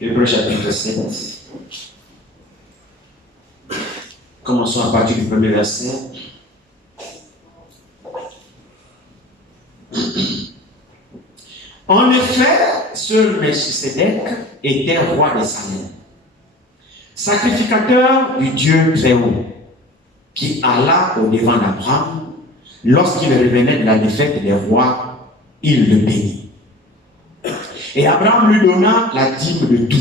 Hébreux chapitre 7. Commençons à partir du premier verset. En effet, seul Melchisedec était roi de Salem, sacrificateur du Dieu très haut, qui alla au devant d'Abraham. Lorsqu'il revenait de la défaite des rois, il le bénit. Et Abraham lui donna la dîme de tout.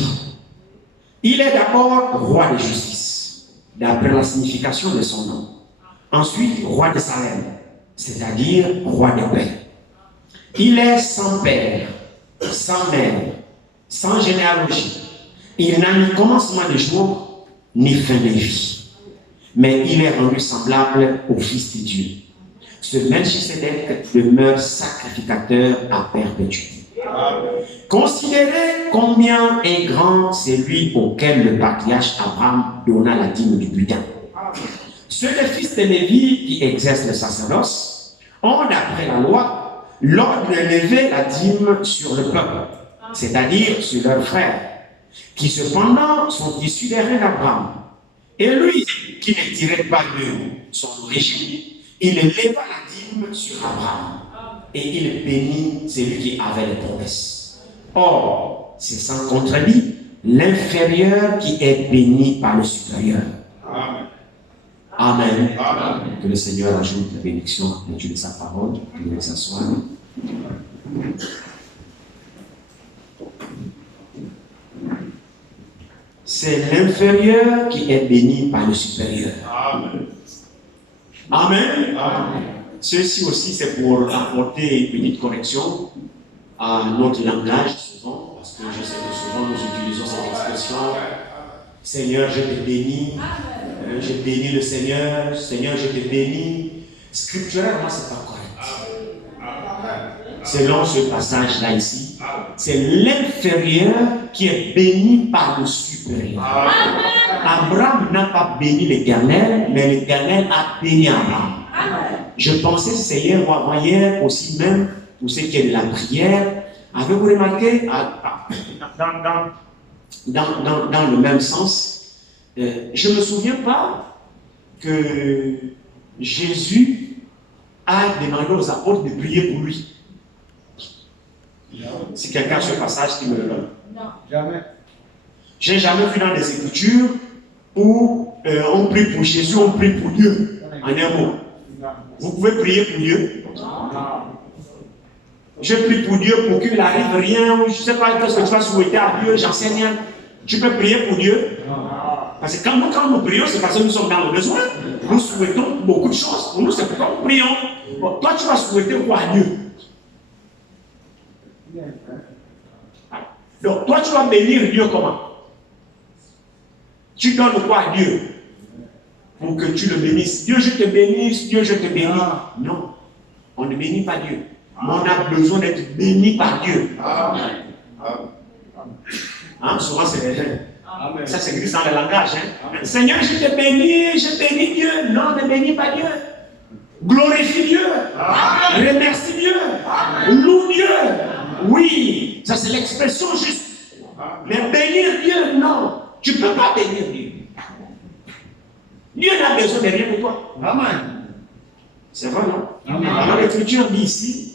Il est d'abord roi de justice, d'après la signification de son nom. Ensuite, roi de Salem, c'est-à-dire roi de paix. Il est sans père, sans mère, sans généalogie. Il n'a ni commencement de jour, ni fin de vie. Mais il est rendu semblable au Fils de Dieu. Ce Melchisedec demeure sacrificateur à perpétuité. Considérez combien est grand celui auquel le patriarche Abraham donna la dîme du butin. Ceux des fils de Lévi qui exercent le sacerdoce ont, d'après la loi, l'ordre de lever la dîme sur le peuple, c'est-à-dire sur leurs frères, qui cependant sont issus des reins d'Abraham. Et lui, qui ne tirait pas de son origine, il leva la dîme sur Abraham, et il bénit celui qui avait les promesses. Or, c'est sans contredit l'inférieur qui est béni par le supérieur. Amen. Amen. Amen. Que le Seigneur ajoute la bénédiction à Dieu de sa parole. Que nous s'asseoir. C'est l'inférieur qui est béni par le supérieur. Amen. Amen. Amen. Ceci aussi, c'est pour apporter une petite correction à notre langage, souvent, parce que je sais que souvent nous utilisons cette expression. Seigneur, je te bénis. Je bénis le Seigneur. Seigneur, je te bénis. Scripturalement, ce n'est pas correct. Selon ce passage-là ici, c'est l'inférieur qui est béni par le supérieur. Abraham n'a pas béni l'Éternel, mais l'Éternel a béni Abraham. Je pensais, c'est hier ou avant-hier, aussi même, pour ce qui est de la prière, avez-vous remarqué, dans le même sens, je ne me souviens pas que Jésus a demandé aux apôtres de prier pour lui. Si quelqu'un a ce passage qui me le donne. Non, jamais. J'ai jamais vu dans les Écritures où on prie pour Jésus, on prie pour Dieu, en un mot. Vous pouvez prier pour Dieu. Je prie pour Dieu pour qu'il n'arrive rien, je ne sais pas ce que tu vas souhaiter à Dieu, j'en sais rien. Tu peux prier pour Dieu. Parce que quand nous prions, c'est parce que nous sommes dans le besoin. Nous souhaitons beaucoup de choses. Pour nous, c'est pourquoi nous prions. Bon, toi, tu vas souhaiter quoi à Dieu? Donc, toi, tu vas bénir Dieu comment? Tu donnes quoi à Dieu? Pour que tu le bénisses. Dieu, je te bénisse, Dieu, je te bénis. Non, on ne bénit pas Dieu. Mais on a besoin d'être béni par Dieu. Hein? Souvent, c'est les gens. Ça, c'est écrit dans le langage. Hein? Seigneur, je te bénis, je bénis Dieu. Non, ne bénis pas Dieu. Glorifie Dieu. Remercie Dieu. Loue Dieu. Oui, ça c'est l'expression juste. Mais bénir Dieu, non. Tu ne peux pas bénir Dieu. Dieu n'a besoin de rien pour toi. Amen. C'est vrai, non? Amen. Alors l'Écriture dit ici,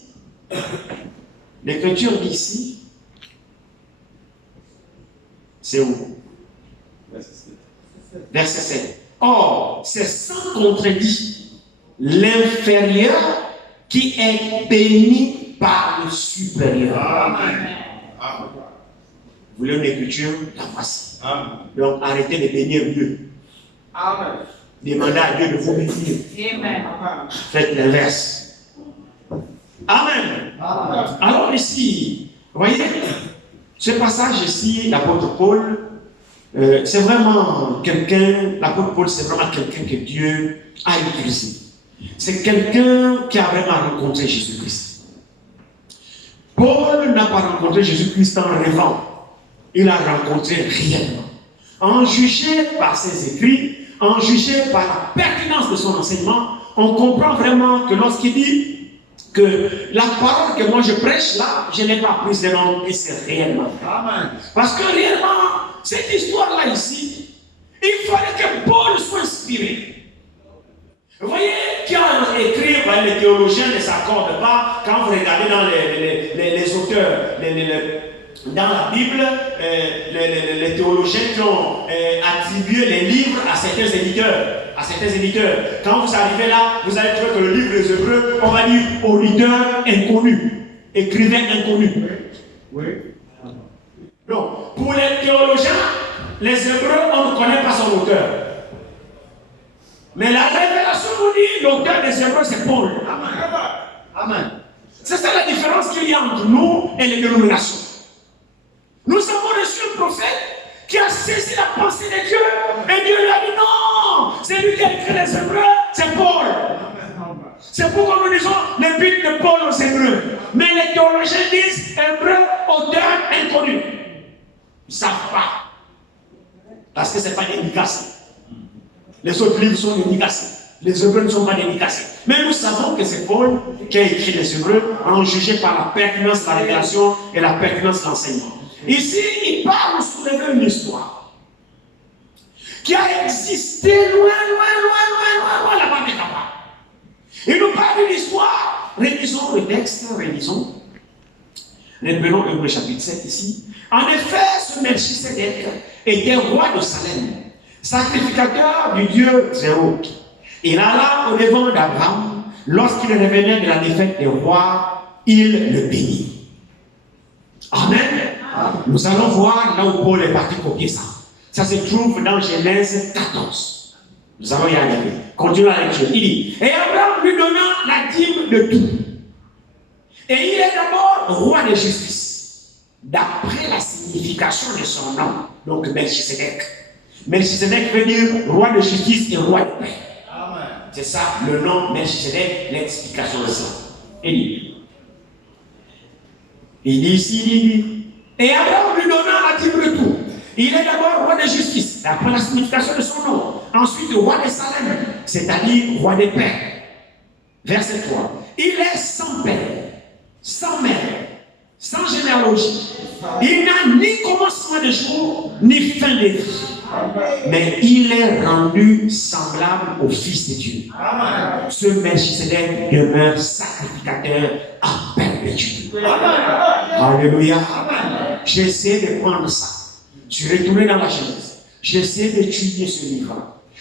c'est où? Verset 7. Or, c'est sans contredit l'inférieur qui est béni par le supérieur. Amen. Vous voulez une écriture? La voici. Amen. Donc arrêtez de bénir Dieu. Amen. Demandez à Dieu de vous bénir. Amen. Faites l'inverse. Amen. Amen. Alors ici, vous voyez, ce passage ici, l'apôtre Paul, c'est vraiment quelqu'un, l'apôtre Paul, c'est vraiment quelqu'un que Dieu a utilisé. C'est quelqu'un qui a vraiment rencontré Jésus-Christ. Paul n'a pas rencontré Jésus-Christ en rêvant. Il a rencontré réellement. En jugé par ses écrits, en jugé par la pertinence de son enseignement, on comprend vraiment que lorsqu'il dit que la parole que moi je prêche là, je n'ai pas prise de nom et c'est réellement. Amen. Parce que réellement, cette histoire-là ici, il fallait que Paul soit inspiré. Vous voyez, quand écrit, les théologiens ne s'accordent pas, quand vous regardez dans les auteurs, dans la Bible, les théologiens qui ont attribué les livres à certains éditeurs. Quand vous arrivez là, vous allez trouver que le livre des Hébreux, on va dire auditeur inconnu, écrivain inconnu. Oui. Donc, pour les théologiens, les Hébreux, on ne connaît pas son auteur. Mais la révélation nous dit, l'auteur des Hébreux, c'est Paul. Amen. Amen. C'est ça la différence qu'il y a entre nous et les dénominations. Nous avons reçu un prophète qui a saisi la pensée de Dieu et Dieu lui a dit non, c'est lui qui a écrit les Hébreux, c'est Paul. C'est pourquoi nous disons l'épître de Paul aux Hébreux. Mais les théologiens disent Hébreux, auteur inconnu. Ils ne savent pas. Parce que ce n'est pas dédicacé. Les autres livres sont dédicacés. Les Hébreux ne sont pas dédicacés. Mais nous savons que c'est Paul qui a écrit les Hébreux en jugé par la pertinence de la révélation et la pertinence de l'enseignement. Ici, il parle de soulever une histoire qui a existé loin là-bas des capables. Il nous parle d'une histoire. Rélisons le texte, rélisons. Reprenons Hébreux chapitre 7 ici. En effet, ce Melchisedec était roi de Salem, sacrificateur du Dieu Zéro. Il alla au devant d'Abraham. Lorsqu'il revenait de la défaite des rois, il le bénit. Amen. Nous allons voir là où Paul est parti copier ça. Ça se trouve dans Genèse 14. Nous allons y arriver. Continuons la lecture. Il dit, et Abraham lui donna la dîme de tout. Et il est d'abord roi de justice, d'après la signification de son nom. Donc Melchisedec. Melchisedec veut dire roi de justice et roi de paix. C'est ça le nom Melchisedec, l'explication de ça. Il dit ici, et Abraham lui donna la dîme de tout. Il est d'abord roi de justice, d'après la signification de son nom. Ensuite, roi de Salem, c'est-à-dire roi de paix. Verset 3. Il est sans père, sans mère, sans généalogie. Il n'a ni commencement de jour, ni fin de vie. Mais il est rendu semblable au Fils de Dieu. Amen. Ce Melchisedec demeure sacrificateur à perpétuité. Alléluia. J'essaie de prendre ça. Je suis retourné dans la Genèse. J'essaie d'étudier ce livre,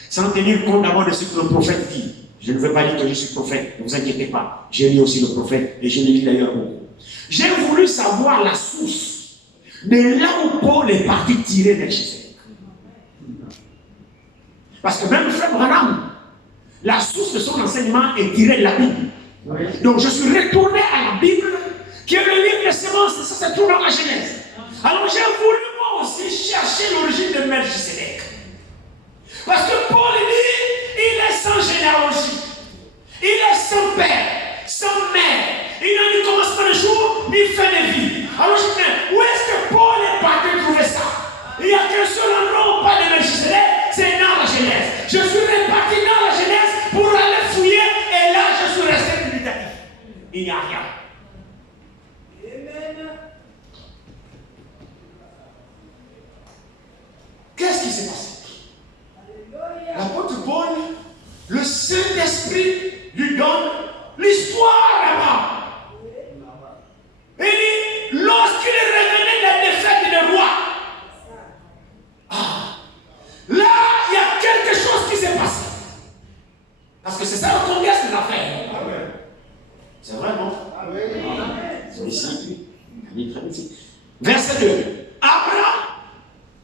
sans tenir compte d'abord de ce que le prophète dit. Je ne veux pas dire que je suis prophète, ne vous inquiétez pas. J'ai lu aussi le prophète et je l'ai lu d'ailleurs beaucoup. J'ai voulu savoir la source de là où Paul est parti tirer Melchisedec. Parce que même frère Branham, la source de son enseignement est tirée de la Bible. Donc je suis retourné à la Bible, qui est le livre des semences, et ça se trouve dans la Genèse. Alors j'ai voulu moi aussi chercher l'origine de Melchisedec. Parce que Paul dit, il est sans généalogie, il est sans père, sans mère, il n'a ni commencement de jour, ni fin de vie. Alors je me dis, où est-ce que Paul est parti trouver ça? Il n'y a qu'un seul endroit où on parle de Melchisedec, c'est dans la Genèse. Je suis reparti dans la Genèse pour aller fouiller et là je suis resté dubitatif. Il n'y a rien. Amen. Qu'est-ce qui s'est passé? L'apôtre Paul, le Saint-Esprit lui donne l'histoire là-bas. Il dit, lorsqu'il est revenu de la défaite des rois, là, il y a quelque chose qui s'est passé. Parce que c'est ça le contexte de l'affaire. C'est vrai, non? C'est ici. Verset 2. Abraham.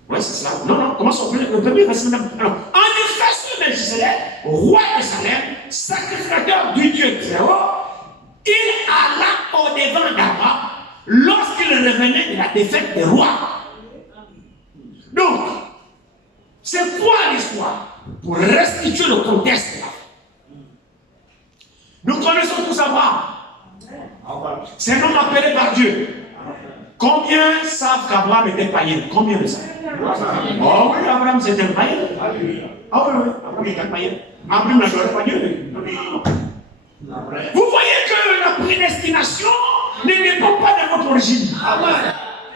Oui, c'est cela. Non, commençons le premier verset. Alors, en effet, ce Melchisedec, roi de Salem, sacrificateur du Dieu Zéro, il alla au devant d'Abraham lorsqu'il revenait de la défaite des rois. Donc, c'est quoi l'histoire? Pour restituer le contexte là. Nous connaissons tous Abraham. C'est un homme appelé par Dieu. Combien savent qu'Abraham était païen? Combien le savent? Oh oui, Abraham c'était un païen. Ah oui, Abraham était un païen. Abraham n'adorait pas Dieu. Vous voyez que la prédestination ne dépend pas de votre origine. Amen.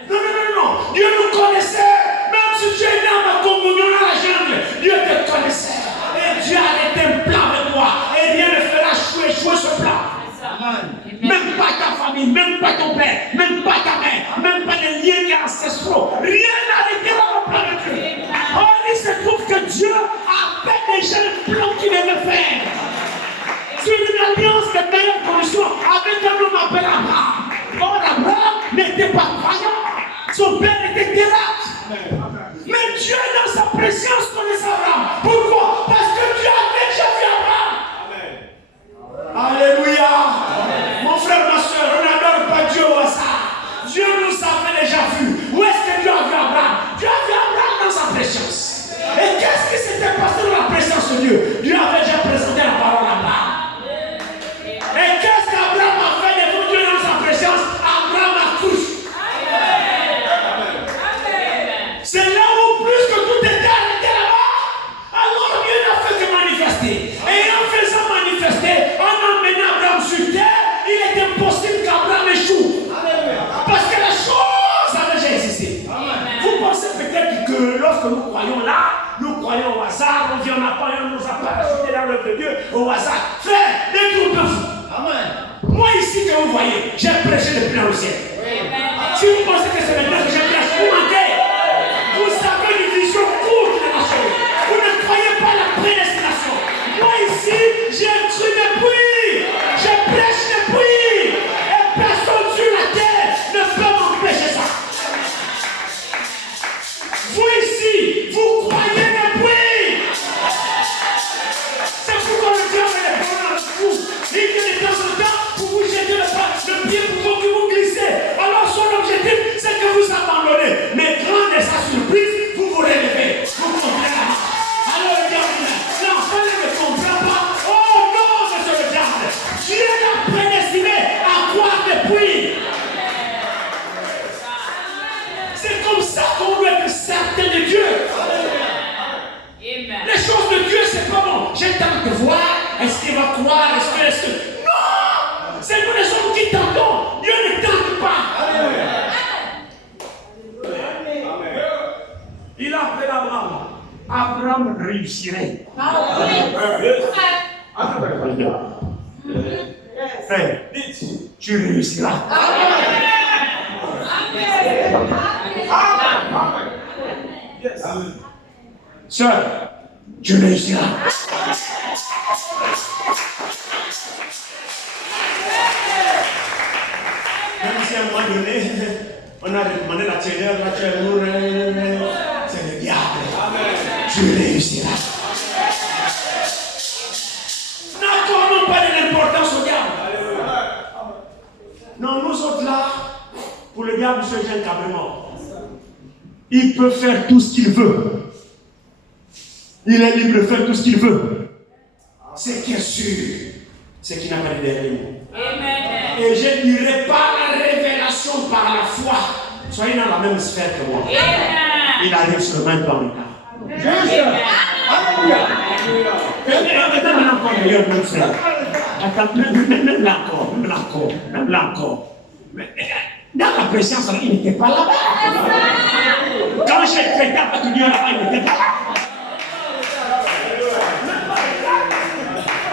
Non, non, non, non. Dieu nous connaissait. Même si tu es né à ma communion dans la jungle, Dieu te connaissait. Et Dieu a été un plan avec toi. Et rien ne fera échouer ce plan. Amen. Même pas ta famille, même pas ton père, même pas ta mère, même pas les liens ancestraux. Rien n'arrêtera le plan de Dieu. Oh, il se trouve que Dieu a déjà le plan qu'il devait faire. Sur une alliance de meilleures conditions avec un homme appelé Abraham. Or, Abraham n'était pas croyant. Son père était terrestre. Mais Dieu, dans sa préscience, connaissait Abraham. Pourquoi? Parce que Dieu avait déjà vu Abraham. Amen. Alléluia. Amen. Mon frère, ma soeur, on n'adore pas Dieu au hasard. Dieu nous avait déjà vu. Où est-ce que Dieu a vu Abraham? Dieu a vu Abraham dans sa préscience. Et qu'est-ce qui s'était passé dans la préscience de Dieu? Dieu avait déjà présenté la parole à Abraham. Et qu'est-ce qu'Abraham a fait devant Dieu dans sa préscience? Abraham accouche. C'est là où plus que tout était arrêté là-bas. Alors Dieu n'a fait que manifester. Et en faisant manifester, en emmenant Abraham sur terre, il est impossible qu'Abraham échoue. Parce que la chose a déjà existé. Vous pensez peut-être que lorsque nous croyons là, nous croyons au hasard, on dit on n'a pas, on nous a pas ajouté dans l'œuvre de Dieu au hasard. Frère, détrompez-vous. Amen. Moi ici que vous voyez, j'ai prêché depuis dans le ciel. Si vous pensez que c'est maintenant que je prêche, vous mentez. Vous avez une vision courte de la chose. Vous ne croyez pas la prédestination. Moi ici, j'ai cru depuis. Je prêche depuis. Et personne sur la terre ne peut m'empêcher ça. Vous ici, vous croyez depuis. C'est pourquoi le diable est bon dans le fou. Il vient de temps en temps pour vous jeter le pied pour que vous glissez. Alors son objectif, c'est que vous abandonnez. Mais grande est sa surprise, vous vous relevez. Vous comprenez la marche. Alors le diable dit, l'enfant ne comprend pas. Oh non, monsieur le diable. Dieu l'a prédestiné à croire depuis. C'est comme ça qu'on doit être certain de Dieu. Les choses de Dieu, c'est pas bon. J'ai tant de voir. Est-ce qu'il va croire? Est-ce que... Non! C'est nous les hommes qui tentons. Dieu ne tente pas. Amen. Il a appelé Abraham. Abraham réussirait. Frère, tu réussiras. Sœur, tu réussiras. Même si à un moment donné, on a demandé la tienne, la tienne, c'est le diable. Tu réussiras. N'accordons pas de l'importance au diable. Non, nous autres là, pour le diable, ce jeune carrément. Il peut faire tout ce qu'il veut. Il est libre de faire tout ce qu'il veut. Ce qui est sûr, c'est qu'il n'a pas de dernier mot. Et je dirais par la révélation, par la foi. Soyez dans la même sphère que moi. Il arrive sur le même plan de cas. Alléluia. Maintenant encore meilleur, même frère. Attends, même là encore. Dans la présence, il n'était pas là-bas. Quand j'ai traité avec Dieu là-bas, il n'était pas là.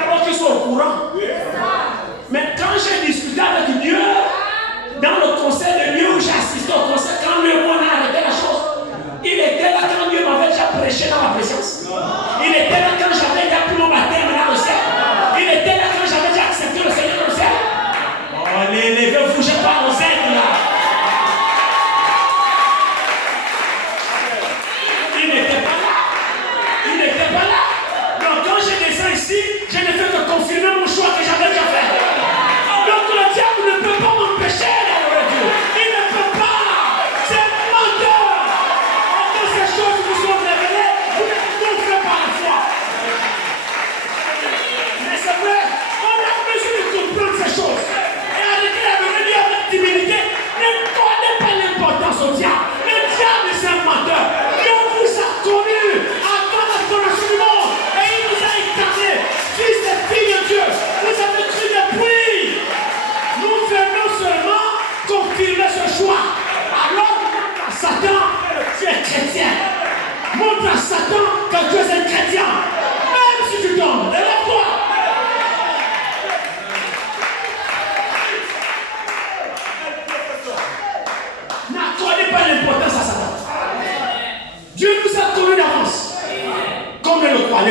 D'abord qu'ils soient au courant. Mais quand j'ai discuté avec Dieu, dans le conseil de Dieu où j'ai assisté au conseil, quand lui et moi on a arrêté la chose, il était là quand Dieu m'avait déjà prêché dans la présence. Il était là quand j'avais déjà pris mon baptême dans le ciel. Il était là quand j'avais déjà accepté le Seigneur dans le ciel. Oh, levez-vous, je parle aux aides là. Il n'était pas là.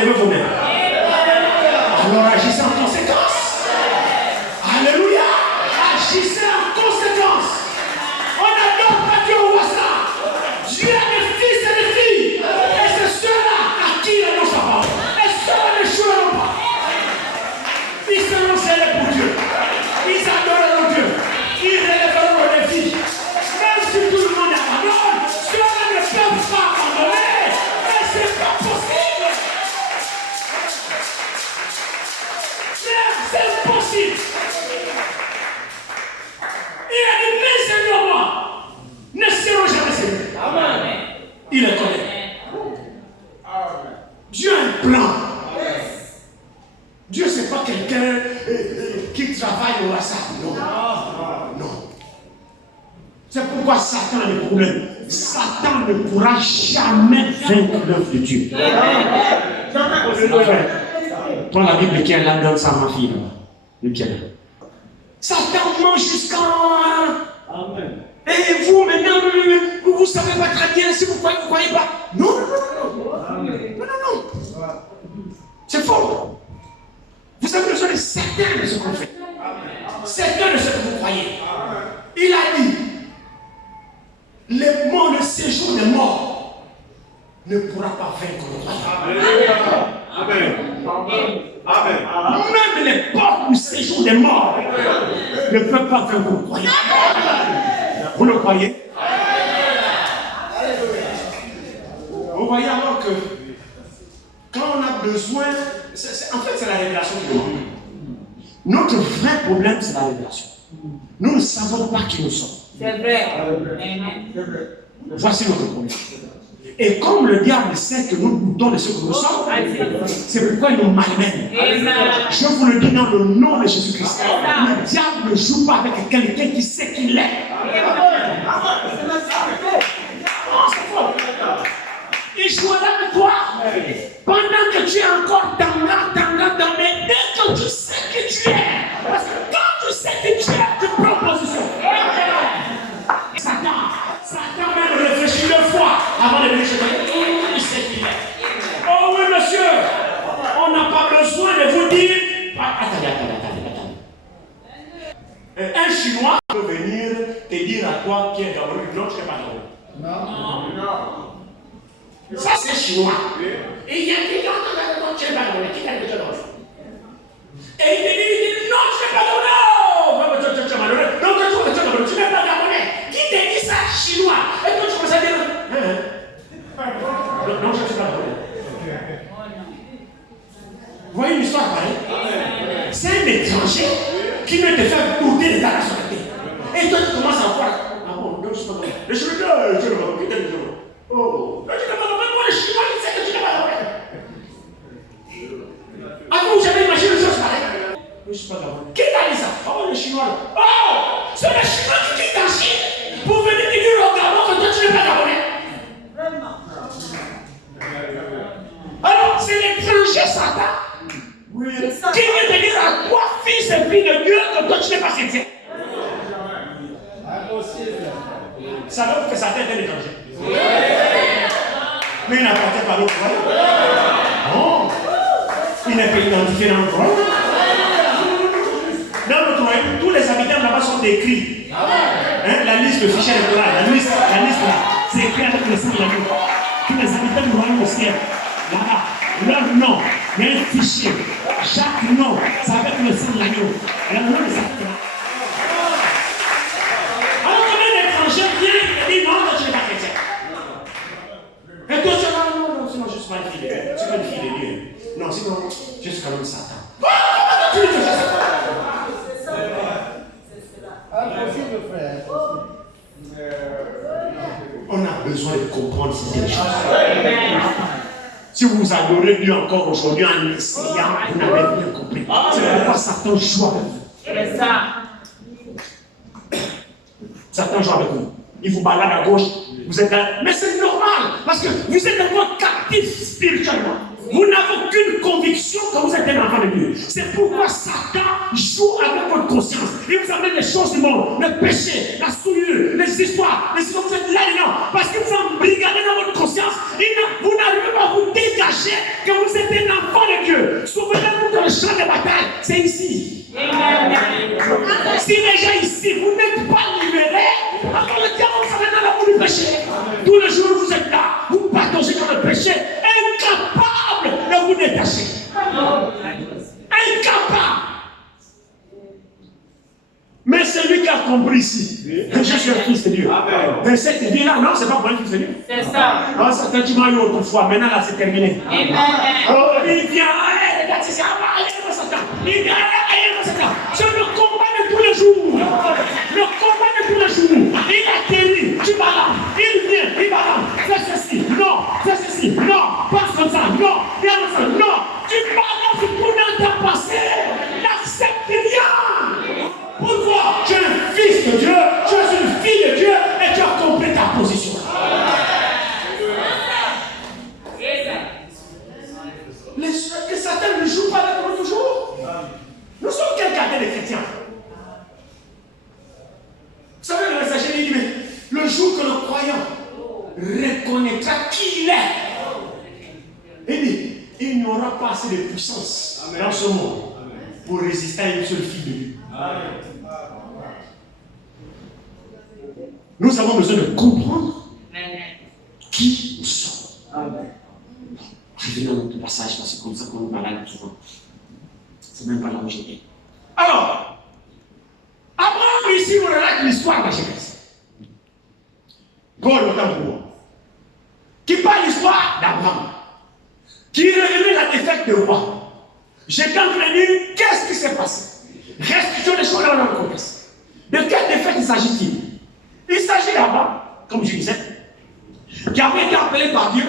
levez vos mains. Alors agissez en conséquence. Alléluia. Agissez en conséquence. On n'adore pas Dieu, on voit ça. Dieu a des fils et des filles. Et c'est ceux-là à qui il annonce sa parole. Et ceux-là ne joueront pas. Ils seront zélés pour Dieu. Ils adoreront Dieu. Ils relèveront le défi. Même si tout le monde abandonne, ceux-là ne peuvent pas abandonner. Mais c'est pas possible. C'est impossible. Il a dit, mes ennemis, moi, ne seront jamais séparés. Amen. Il le connaît. Dieu a un plan. Dieu, ce n'est pas quelqu'un qui travaille au hasard. Non. Non. C'est pourquoi Satan a des problèmes. Satan ne pourra jamais vaincre l'œuvre de Dieu. Prends la Bible qui est là dans sa ma fille. Satan mange jusqu'à. Amen. Et vous, maintenant, vous ne savez pas très bien si vous croyez, vous ne croyez pas. Non. Non. C'est faux. Vous avez besoin de certain de ce qu'on fait. Certain de ce que vous croyez. Il a dit, le séjour des morts ne pourra pas vaincre le croyant. Amen. Même les portes du séjour des morts ne peuvent pas vaincre le croyant. Vous le croyez? Vous voyez alors que quand on a besoin, en fait c'est la révélation qui nous manque. Notre vrai problème c'est la révélation. Nous ne savons pas qui nous sommes. C'est vrai. Voici notre problème. Et comme le diable sait que nous doutons de ce que nous sommes, c'est pourquoi il nous malmène. Je vous le dis dans le nom de Jésus-Christ. Le diable ne joue pas avec quelqu'un qui sait qui il est. Il jouera avec toi pendant que tu es encore dans mais dès que tu sais qui tu es. Parce que quand tu sais qui tu es, tu prends position. Satan même réfléchit 2 fois avant de venir chez toi. Il sait qui il est. Oh oui, monsieur, on n'a pas besoin de vous dire. Attendez. Un Chinois peut venir te dire à toi qui est Gabriel. Non, tu n'es pas Gabriel. Non. Ça, c'est chinois. Et il y a quelqu'un qui est pas Gabriel. Qui t'a dit que tu es Gabriel? Et il te dit, non, tu n'es pas Gabriel. Non, tu n'es pas Gabriel. Qui te dit ça, chinois? Et toi, tu commences à dire, non, je ne suis pas Gabriel. Vous voyez une histoire pareille? C'est un étranger qui veut te faire douter de ta nationalité. Et toi, tu commences à voir. Ah bon, non, je ne suis pas Gabriel. Le Chinois, je ne sais pas. Qui t'a dit ça? Oh, là, tu n'es pas Gabriel. Moi, le Chinois, il sait que tu n'es pas Gabriel. Avant, vous avez imaginé une chose pareille? Je ne suis pas Gabriel. Qui t'a dit ça? Oh, le Chinois. Oh, c'est le Chinois qui quitte en Chine pour venir te dire au Gabon que toi, tu n'es pas Gabriel. Alors, c'est l'étranger Satan qui vient te dire à toi, fils et fille de Dieu, que toi, tu n'es pas chrétien. Savez-vous que Satan est un étranger? Oui. Mais il n'appartient pas à l'autre royaume. Non. Il n'est pas identifié dans notre royaume. Dans notre royaume, tous les habitants là-bas sont décrits. Hein, la liste, le fichier électoral, la liste là, c'est écrit avec le sang de l'agneau. Tous les habitants du royaume au ciel, là-bas, leur nom, il y a un fichier. Chaque nom, c'est avec le sang de l'agneau. Et le nom de Satan. Alors, quand un étranger vient et dit non, tu n'es pas chrétien. Et toi, tu dis non, sinon je ne suis pas une fille de Dieu. Tu es une fille de Dieu. Non, sinon, je suis quand même Satan. Tu dis que je suis Satan. Impossible, frère. On a besoin de comprendre ces choses. Si vous adorez Dieu encore aujourd'hui en essayant, vous n'avez rien compris. C'est pourquoi Satan joue avec vous. C'est ça. Satan joue avec vous. Il vous balade à gauche. Vous êtes là. Mais c'est normal. Parce que vous êtes encore captif spirituellement. Vous n'avez aucune conviction que vous êtes un enfant de Dieu. C'est pourquoi Satan joue avec votre conscience. Il vous amène les choses du monde, le péché, la souillure, les histoires. Vous êtes là-dedans. Parce que vous embrigadez dans votre conscience. Vous n'arrivez pas à vous dégager que vous êtes un enfant de Dieu. Souvenez-vous que le champ de bataille, c'est ici. Si déjà ici, vous n'êtes pas libérés, alors le diable vous amène dans l'amour du péché. Tous les jours, vous êtes là, vous partagez dans le péché, incapable de vous détacher. Incapable. Mais celui qui a compris ici, que je suis un fils de Dieu. Mais cette vie-là, non, c'est pas pour un fils de Dieu. C'est ça. Non, c'est quand tu m'as eu autrefois, maintenant là, c'est terminé. Amen. Oh, il vient, regarde, c'est ça, il vient, c'est le combat de tous les jours. Le combat de tous les jours. Il atterrit, tu vas là, il vient, il va là. Fais ceci, non, fais ceci, non, passe comme ça, non, viens comme ça, non. Tu balances tout dans ta passé. N'accepte rien. Pourquoi? Tu es un fils de Dieu, tu es une fille de Dieu et tu as compris ta position. Que Satan ne joue pas avec nous toujours. Nous sommes quel cadet des chrétiens? Vous savez, le messager dit, mais le jour que le croyant reconnaîtra qui il est, il dit, il n'y aura pas assez de puissance dans ce monde pour résister à une seule fille de Dieu. Nous avons besoin de comprendre qui nous sommes. Revenons à notre passage parce que c'est comme ça qu'on nous parle souvent. C'est même pas là où j'étais. Alors, Abraham ici nous relate l'histoire de la Genèse. God autant pour moi. Qui parle l'histoire d'Abraham. Qui révèle la défaite de roi. J'étais en train de dire, qu'est-ce qui s'est passé? Restitution des choses dans le contexte. De quelle défaite il s'agit-il? Il s'agit d'Abraham, comme je disais, qui avait été appelé par Dieu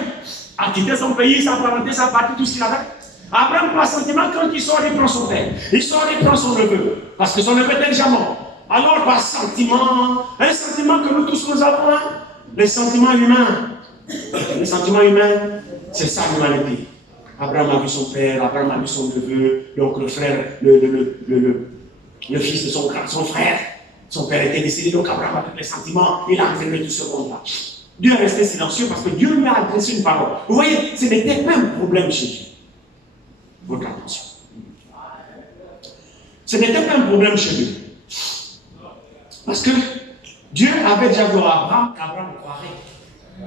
à quitter son pays, sa parenté, sa patrie, tout ce qu'il avait. Abraham, par sentiment, quand il sort, il prend son père. Il sort, il prend son neveu. Parce que son neveu était déjà mort. Alors, par sentiment, un sentiment que nous tous nous avons, les sentiments humains. Les sentiments humains, c'est ça l'humanité. Abraham a vu son père, Abraham a vu son neveu, donc le frère, le fils de son frère. Son père était décédé, donc Abraham a les sentiments, il a entraîné tout ce monde-là. Dieu est resté silencieux parce que Dieu lui a adressé une parole. Vous voyez, ce n'était pas un problème chez Dieu. Votre attention. Ce n'était pas un problème chez Dieu. Parce que Dieu avait déjà vu à Abraham qu'Abraham croirait,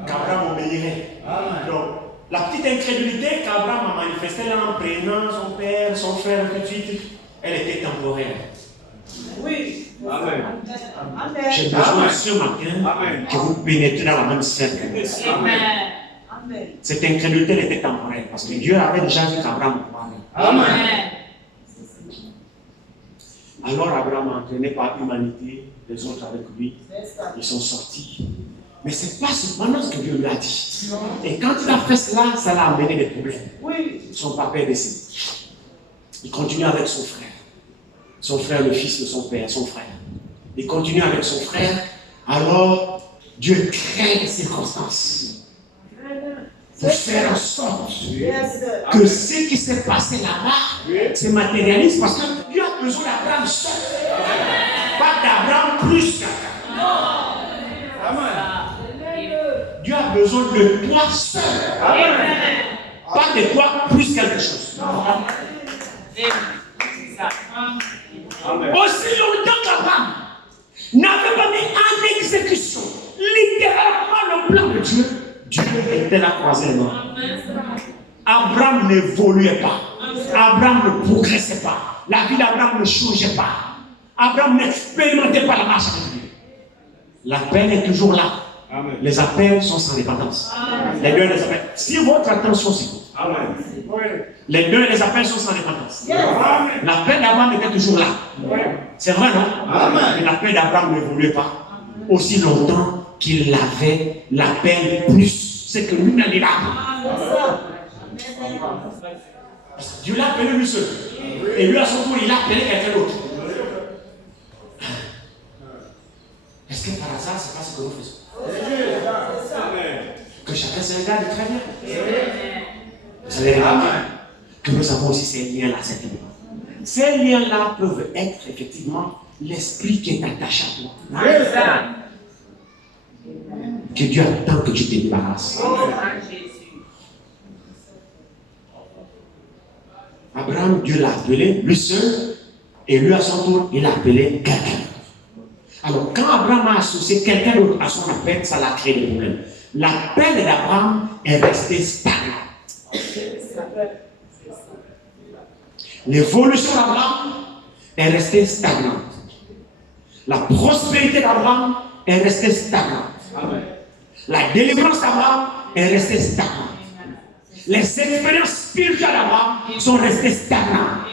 qu'Abraham obéirait. Donc, la petite incrédulité qu'Abraham a manifestée là en prenant son père, son frère, tout de suite, elle était temporaire. Oui. Amen. J'ai besoin ce matin que vous pénétrez dans la même sphère que moi. Amen. Cette incrédulité était temporaire parce que Dieu avait déjà vu qu'Abraham croirait. Amen. Alors Abraham, entraîné par l'humanité, les autres avec lui, ils sont sortis. Mais ce n'est pas cependant ce que Dieu lui a dit. Et quand il a fait cela, ça l'a amené des problèmes. Oui. Son papa est décédé. Il continue avec son frère. Son frère, le fils de son père, son frère. Il continue avec son frère. Alors, Dieu crée les circonstances pour faire en sorte que ce qui s'est passé là-bas se matérialise parce que Dieu a besoin d'Abraham seul. Pas d'Abraham plus qu'Abraham. Dieu a besoin de toi seul. Pas de toi plus quelque chose. Aussi longtemps qu'Abraham n'avait pas mis en exécution littéralement le plan de Dieu, Dieu était là croisé les mains. Abraham n'évoluait pas. Abraham ne progressait pas. La vie d'Abraham ne changeait pas. Abraham n'expérimentait pas la marche avec Dieu. L'appel est toujours là. Amen. Les appels sont sans dépendance. Les deux les appels. Si votre attention s'écoute. Les deux les appels sont sans dépendance. L'appel d'Abraham était toujours là. C'est vrai, non? Amen. Mais l'appel d'Abraham n'évoluait pas aussi longtemps qu'il avait l'appel plus. C'est que lui n'allait là. Dieu l'a appelé lui seul. Et lui à son tour, il a appelé quelqu'un d'autre. Est-ce que par hasard, c'est pas ce que nous faisons? Que chacun se regarde très bien. Vous allez remarquer que nous avons aussi ces liens-là, certainement. Ces liens-là peuvent être effectivement l'esprit qui est attaché à toi. Que Dieu attend que tu te débarrasses. Abraham, Dieu l'a appelé, lui seul, et lui à son tour, il a appelé quelqu'un. Alors, quand Abraham a associé quelqu'un d'autre à son appel, ça l'a créé des problèmes. L'appel d'Abraham est resté stagnant. L'évolution d'Abraham est restée stagnante. La prospérité d'Abraham est restée stagnante. La délivrance d'Abraham est restée stagnante. Les expériences spirituelles d'Abraham sont restées stagnantes.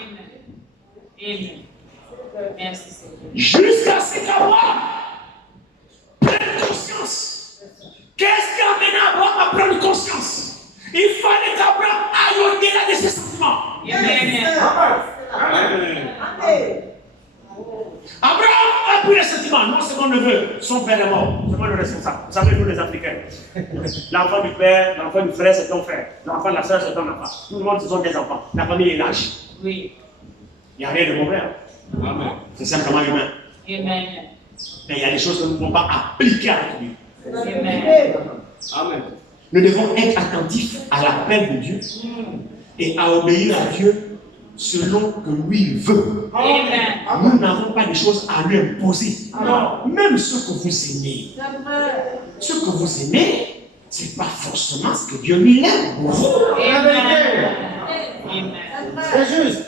Jusqu'à ce qu'Abraham prenne conscience. Qu'est-ce qui a amené Abraham à prendre conscience? Il fallait qu'Abraham aille au-delà de ses sentiments. Abraham a pris les sentiments. Non, c'est mon neveu. Son père est mort. C'est moi le responsable. Vous savez, nous les Africains. L'enfant du père, l'enfant du frère, c'est ton frère. L'enfant de la soeur, c'est ton enfant. Tout le monde, ce sont des enfants. La famille est lâche. Oui. Il n'y a rien de mauvais. Amen. C'est simplement humain. Amen. Mais il y a des choses que nous ne pouvons pas appliquer avec lui. Amen. Amen. Nous devons être attentifs à l'appel de Dieu et à obéir à Dieu selon que lui il veut. Amen. Nous n'avons pas de choses à lui imposer. Non. Même ce que vous aimez, ce n'est pas forcément ce que Dieu lui aime pour vous. Amen. Amen. C'est juste.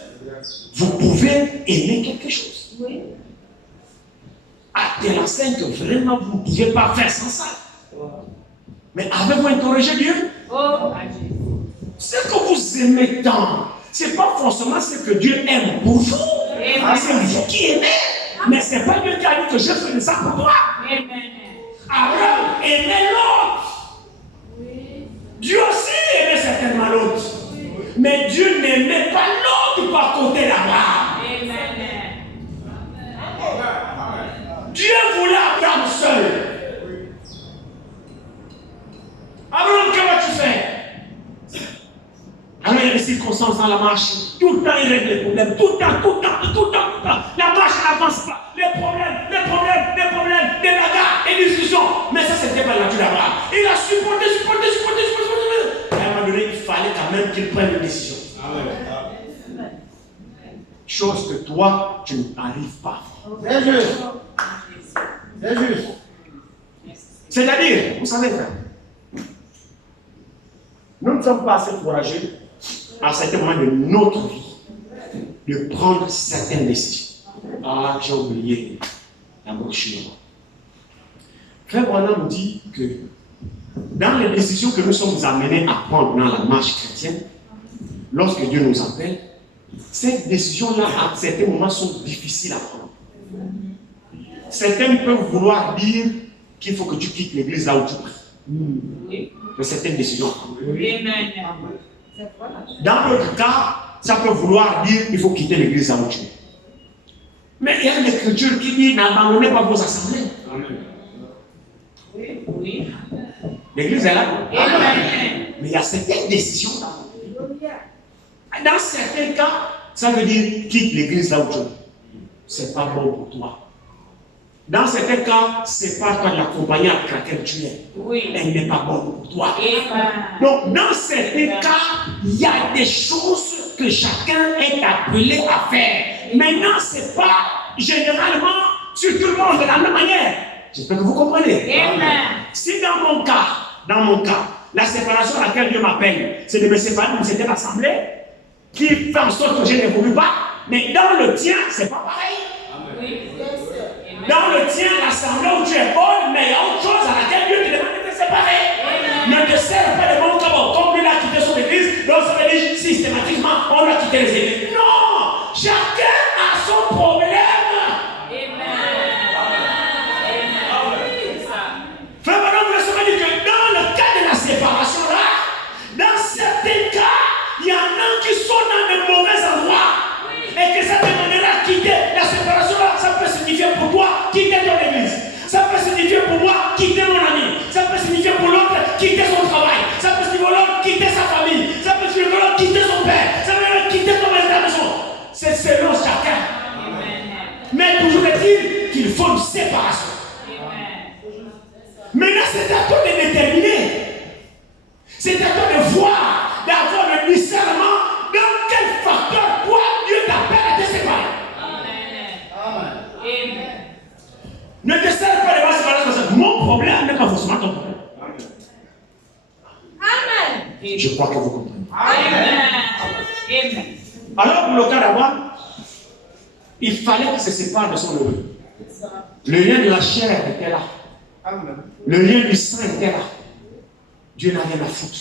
Vous pouvez aimer quelque chose. Oui. À telle enseigne que vraiment vous ne pouvez pas faire sans ça. Mais avez-vous interrogé Dieu? Oh, Ce que vous aimez tant, ce n'est pas forcément ce que Dieu aime pour vous. C'est vous qui aimez. Mais ce n'est pas Dieu qui a dit que je fais ça pour toi. Amen. Abraham aimait l'autre. Dieu aussi aimait certainement l'autre. Mais Dieu n'aimait pas l'autre par côté d'Abraham. Dieu voulait Abraham seul. Abraham, que vas-tu faire? Alors il y a des circonstances dans la marche. Tout le temps il règle les problèmes. Tout le temps. La marche n'avance pas. Les problèmes, des bagarres, des discussions. Mais ça, c'était pas la nature d'Abraham. Il a supporté. À un moment donné, il fallait quand même qu'il prenne une décision. Chose que toi, tu n'arrives pas. C'est juste. C'est juste. C'est-à-dire, vous savez, frère, nous ne sommes pas assez courageux à certains moments de notre vie de prendre certaines décisions. Ah, j'ai oublié la brochure. Frère Branham nous dit que dans les décisions que nous sommes amenés à prendre dans la marche chrétienne, lorsque Dieu nous appelle, ces décisions-là, à certains moments, sont difficiles à prendre. Certains peuvent vouloir dire qu'il faut que tu quittes l'église là où tu pries. De certaines décisions. Dans d'autres cas, ça peut vouloir dire qu'il faut quitter l'église là où tu es. Mais il y a une écriture qui dit n'abandonnez pas vos assemblées. L'église est là. Mais il y a certaines décisions là. Dans certains cas, ça veut dire quitte l'église là où tu es. C'est pas bon pour toi. Dans certains cas, c'est pas toi de l'accompagner à laquelle tu es. Elle n'est pas bonne pour toi. Donc, dans certains cas, il y a des choses que chacun est appelé à faire. Maintenant, c'est pas généralement sur tout le monde de la même manière. J'espère que vous comprenez. Si dans mon cas, la séparation à laquelle Dieu m'appelle, c'est de me séparer d'une certaine assemblée qui fait en sorte que je n'évolue pas, mais dans le tien, c'est pas pareil. Dans le tien, l'assemblée où tu es bonne, mais il y a autre chose à laquelle Dieu te demande de te séparer. Ne te sers pas de mon cabot. Comme lui a quitté son église, donc ça veut dire systématiquement, on doit quitter les églises. Non! Chacun a son problème. Frère, maintenant, vous laissez dire que dans le cas de la séparation là, dans certains cas, il y en a qui sont dans de mauvais endroits. Et que ça demandera quitter la séparation là, ça peut signifier pour toi quitter ton église. Ça peut signifier pour moi quitter mon ami. Ça peut signifier pour l'autre quitter son travail. Ça peut signifier pour l'autre quitter sa famille. Ça peut signifier pour l'autre quitter son père. Ça peut signifier quitter ton maître de la maison. C'est selon chacun. Mais toujours est-il qu'il faut une séparation. Maintenant, c'est à toi de déterminer. C'est à toi de voir, d'avoir le discernement dans quel facteur pas forcément ton problème. Amen. Je crois que vous comprenez. Amen. Amen. Alors, pour le cas d'Abraham, il fallait qu'il se sépare de son neveu. Le lien de la chair était là. Le lien du sang était là. Dieu n'avait rien à foutre.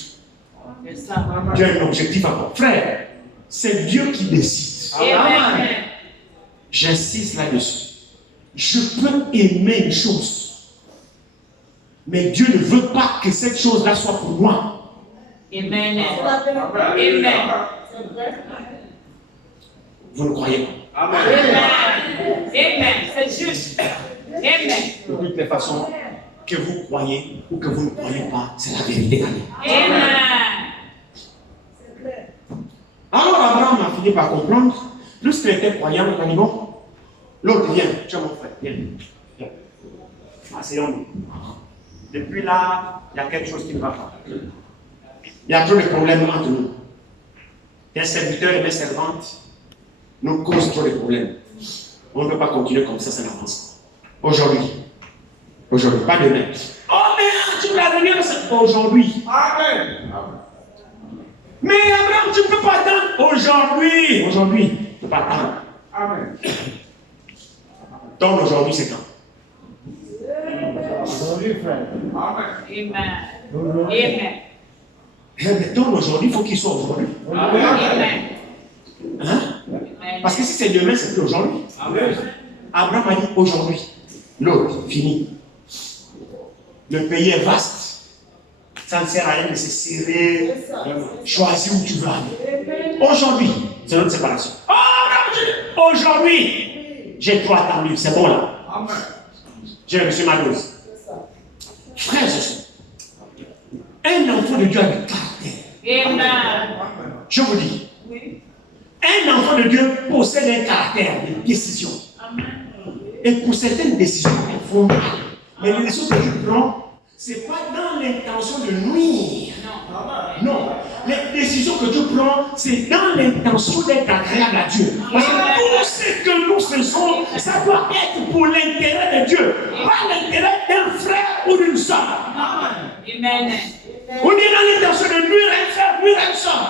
C'est ça. Dieu a un objectif à voir. Frère, c'est Dieu qui décide. Amen. J'insiste là-dessus. Je peux aimer une chose, mais Dieu ne veut pas que cette chose-là soit pour moi. Amen. Amen. Vous ne croyez pas? Amen. Amen. C'est juste. Amen. De toutes les façons, que vous croyez ou que vous ne croyez pas, c'est la vérité. Amen. Alors Abraham a fini par comprendre. Plus qu'il était croyant, il a dit bon, l'autre vient, tu es mon frère, viens. Viens. Asseyons-nous. Depuis là, il y a quelque chose qui ne va pas. Il y a trop de problèmes entre nous. Tes serviteurs et mes servantes nous causent trop de problèmes. On ne peut pas continuer comme ça n'avance pas. Aujourd'hui, pas demain. Oh mais tu me l'as donné aujourd'hui. Amen. Mais Abraham, tu ne peux pas attendre aujourd'hui. Aujourd'hui, tu ne peux pas attendre. Amen. Donc aujourd'hui, c'est quand? Aujourd'hui, frère. Amen. Aujourd'hui. Amen. Mais donc aujourd'hui, il faut qu'il soit aujourd'hui. Amen. Hein? Parce que si c'est demain, c'est plus aujourd'hui. Abraham a dit aujourd'hui. L'autre, fini. Le pays est vaste. Ça ne sert à rien de se serrer. Choisis où tu veux aller. Aujourd'hui, c'est notre séparation. Oh, Abraham, aujourd'hui, j'ai trop attendu. C'est bon là. J'ai reçu ma dose. Frères et sœurs, un enfant de Dieu a du caractère. Amen. Je vous dis, un enfant de Dieu possède un caractère de décision. Et pour certaines décisions, elles font mal. Mais les décisions que tu prends, ce n'est pas dans l'intention de nuire. Non. Les décisions que tu prends, c'est dans l'intention d'être agréable à Dieu. Parce que tout ce que nous faisons, ça doit être pour l'intérêt de Dieu, pas l'intérêt d'un frère ou d'une soeur. Amen. On est dans l'intention de nuire un frère, nuire une soeur.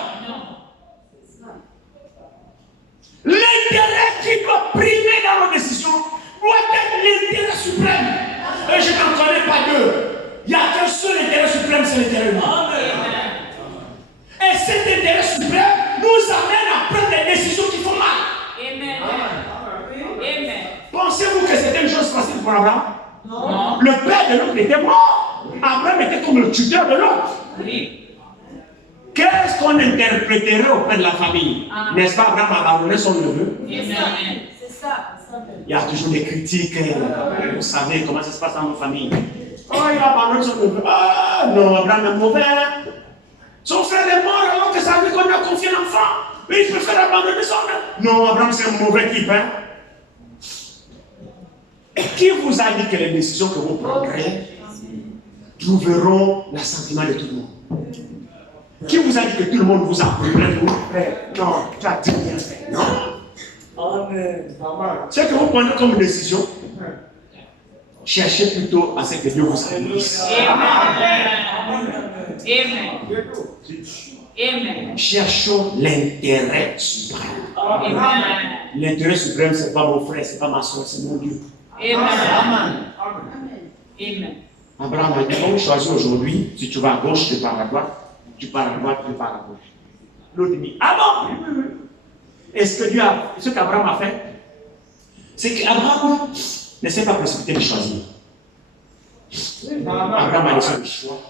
L'intérêt qui doit primer dans nos décisions doit être l'intérêt suprême. Et je n'en connais pas deux. Il n'y a qu'un seul intérêt suprême, c'est l'intérêt humain. Et cet intérêt suprême nous amène à prendre des décisions qui font mal. Amen. Amen. Pensez-vous que c'était une chose facile pour Abraham? Non. Le père de l'autre était mort. Abraham était comme le tuteur de l'autre. Oui. Qu'est-ce qu'on interpréterait auprès de la famille? N'est-ce pas, Abraham a abandonné son neveu? Amen. C'est ça. Il y a toujours des critiques. Vous savez comment ça se passe dans nos familles. Oh, il a abandonné son neveu. Ah, non, Abraham est mauvais. Son frère est mort alors que ça veut qu'on a confié l'enfant. Mais il préfère abandonner son neveu. Non, Abraham, c'est un mauvais type. Hein? Qui vous a dit que les décisions que vous prendrez trouveront l'assentiment de tout le monde? Qui vous a dit que tout le monde vous approuverait? Non, tu as dit bien fait. Non. Ce que vous prenez comme décision, cherchez plutôt à ce que Dieu vous accomplisse. Amen. Amen. Cherchons l'intérêt suprême. Amen. L'intérêt suprême, ce n'est pas mon frère, ce n'est pas ma soeur, c'est mon Dieu. Amen. Amen. Abraham a dit, on choisit aujourd'hui, si tu vas à gauche, tu pars à droite. Tu pars à droite, tu pars à gauche. L'autre dit, ah bon? Et ce qu'Abraham a fait, c'est qu'Abraham ne s'est pas précipité de choisir. Abraham a laissé le choix.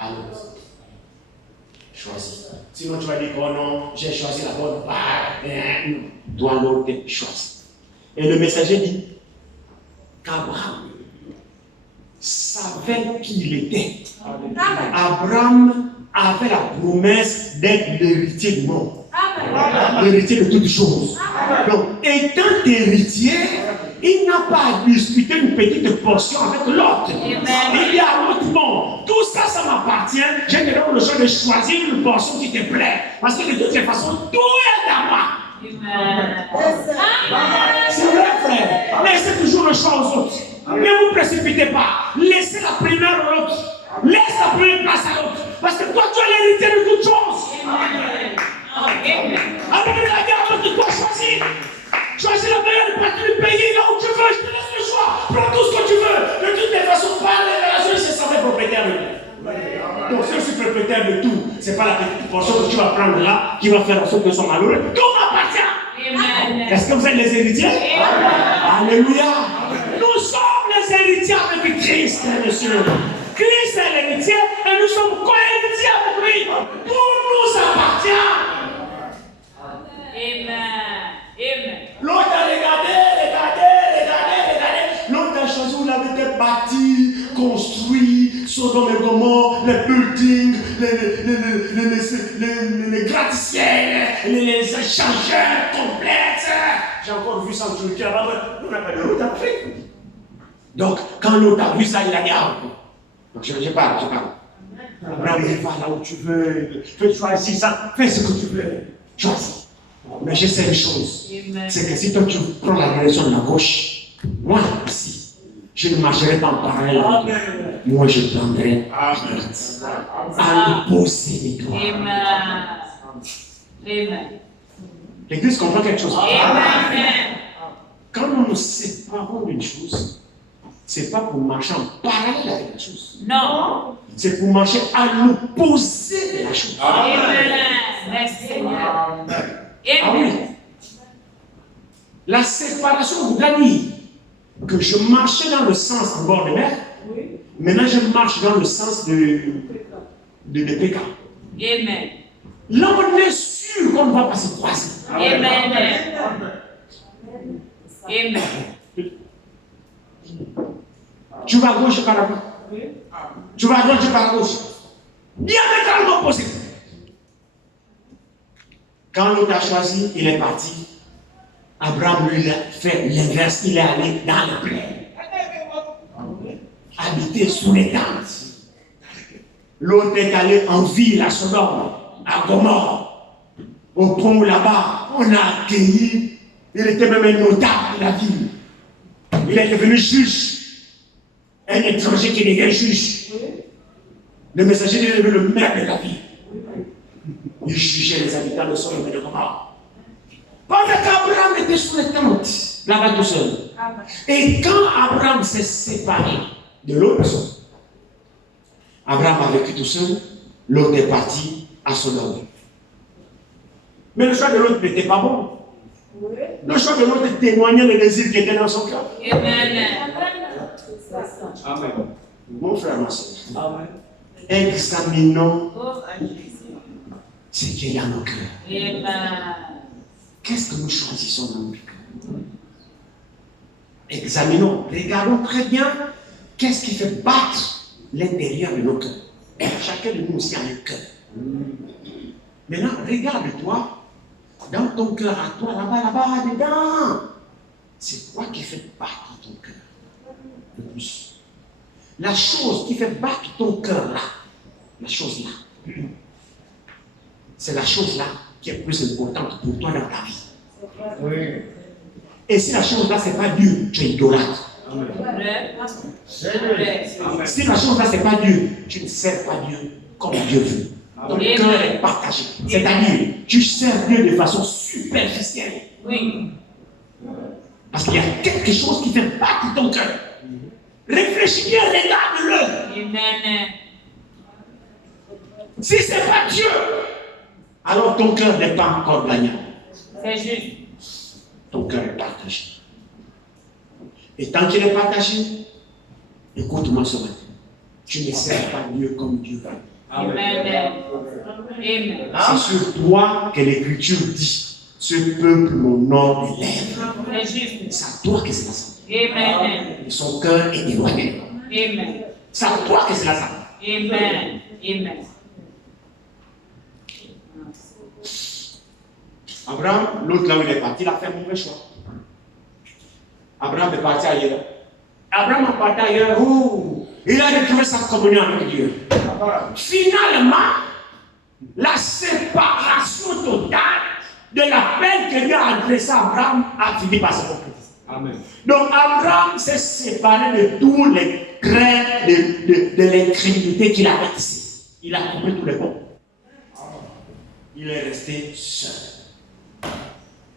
Alors, choisis. Sinon, tu vas dire, oh non, j'ai choisi la bonne part. Toi, l'autre, choisis. Et le messager dit qu'Abraham savait qui il était. Abraham avait la promesse d'être l'héritier du monde. L'héritier de toutes choses. Donc, étant héritier, il n'a pas à discuter une petite portion avec l'autre. Il dit à l'autre, bon, tout ça, ça m'appartient. J'ai maintenant le choix de choisir une portion qui te plaît. Parce que de toutes les façons, tout est à moi. C'est vrai, frère. Laissez toujours le choix aux autres. Ne vous précipitez pas. Laissez la première à l'autre. Laisse la première place à l'autre. Parce que toi, tu as l'héritier de toutes choses. Alors, regarde, tu dois choisir. Choisis la meilleure partie du pays, là où tu veux. Je te laisse le choix. Prends tout ce que tu veux. De toutes les façons, pas les relations, c'est ça, propriétaire de tout. Donc, si je suis propriétaire de tout, ce n'est pas la petite portion que tu vas prendre là qui va faire en sorte que son malheureux. Tout m'appartient. Est-ce que vous êtes les héritiers? Alléluia. Nous sommes les héritiers avec Christ, monsieur. Christ est l'héritier et nous sommes co-héritiers avec lui. Tout nous appartient. Amen. L'autre a regardé. L'autre a choisi où il avait été bâti, construit, Sodome et Gomorrhe, les buildings, les gratte-ciels, les échangeurs complexes. J'ai encore vu ça en Turquie avant, on n'a pas de route en Afrique. Donc, quand l'autre a vu ça, il a dit ah. Donc, je parle. Abraham, va là où tu veux, fais choisir ça, fais ce que tu veux. Choisis. Mais je sais une chose, c'est que si toi tu prends la direction de la gauche, moi aussi, je ne marcherai pas en parallèle. Moi je prendrai à l'opposé de toi. Amen. L'Église comprend quelque chose. Amen. Quand nous nous séparons d'une chose, c'est pas pour marcher en parallèle avec la chose. Non. C'est pour marcher à l'opposé de la chose. Amen. Merci Seigneur. Ah oui. La séparation voudrait dire que je marchais dans le sens en bord de mer. Maintenant, je marche dans le sens de pécan. Amen. Là, on est sûr qu'on ne va pas se croiser. Amen. Tu vas à gauche, je pars à gauche. Tu vas à droite, je pars à gauche. Diamétralement opposé. Quand l'autre a choisi, il est parti. Abraham, lui, il a fait l'inverse. Il est allé dans la plaine. Habiter sous les tentes. L'autre est allé en ville à Sodome, à Gomorre. Au pont là-bas, on a accueilli. Il était même un notable de la ville. Il est devenu juge. Un étranger qui devient juge. Le messager est devenu le maire de la ville. Il jugeait les habitants de Sodome et de Gomorre. Pendant qu'Abraham était sous les tentes, là-bas tout seul. Et quand Abraham s'est séparé de l'autre personne, Abraham a vécu tout seul, l'autre est parti à Sodome. Mais le choix de l'autre n'était pas bon. Le choix de l'autre témoignait le désir qui était dans son cœur. Amen. Amen. Mon frère, ma soeur, Amen. examinons ce qu'il y a dans nos cœurs. Amen. Qu'est-ce que nous choisissons dans notre cœur? Examinons, regardons très bien qu'est-ce qui fait battre l'intérieur de nos cœurs. Chacun de nous aussi a un cœur. Maintenant, regarde-toi dans ton cœur, à toi, là-bas, dedans. C'est quoi qui fait battre ton cœur le plus? La chose qui fait battre ton cœur là, la chose là, c'est la chose là qui est plus importante pour toi dans ta vie. Oui. Et si la chose là, c'est pas Dieu, tu es idolâtre. Si la chose là, c'est pas Dieu, tu ne sers pas Dieu comme Dieu veut. Ton cœur est partagé. C'est-à-dire, tu sers Dieu de façon superficielle. Oui. Parce qu'il y a quelque chose qui fait battre ton cœur. Réfléchis bien, regarde-le. Amen. Si ce n'est pas Dieu, alors ton cœur n'est pas encore gagnant. C'est juste. Ton cœur est partagé. Et tant qu'il est partagé, écoute-moi ce matin. Tu ne sers pas Dieu comme Dieu veut. Amen. Amen. C'est sur toi que l'Écriture dit, ce peuple m'honore des lèvres. C'est juste. C'est à toi que c'est la santé. Amen. Et son cœur est éloigné. Amen. C'est à toi que c'est la santé. Amen. Amen. Abraham, l'autre là où il est parti, il a fait un mauvais choix. Abraham est parti ailleurs. Abraham est parti ailleurs. Il a retrouvé sa communion avec Dieu. Finalement, la séparation totale de la peine que Dieu a adressée à Abraham a fini par se concrétiser. Amen. Donc Abraham s'est séparé de tous les traits de l'incrédulité qu'il avait ici. Il a coupé tous les ponts. Il est resté seul.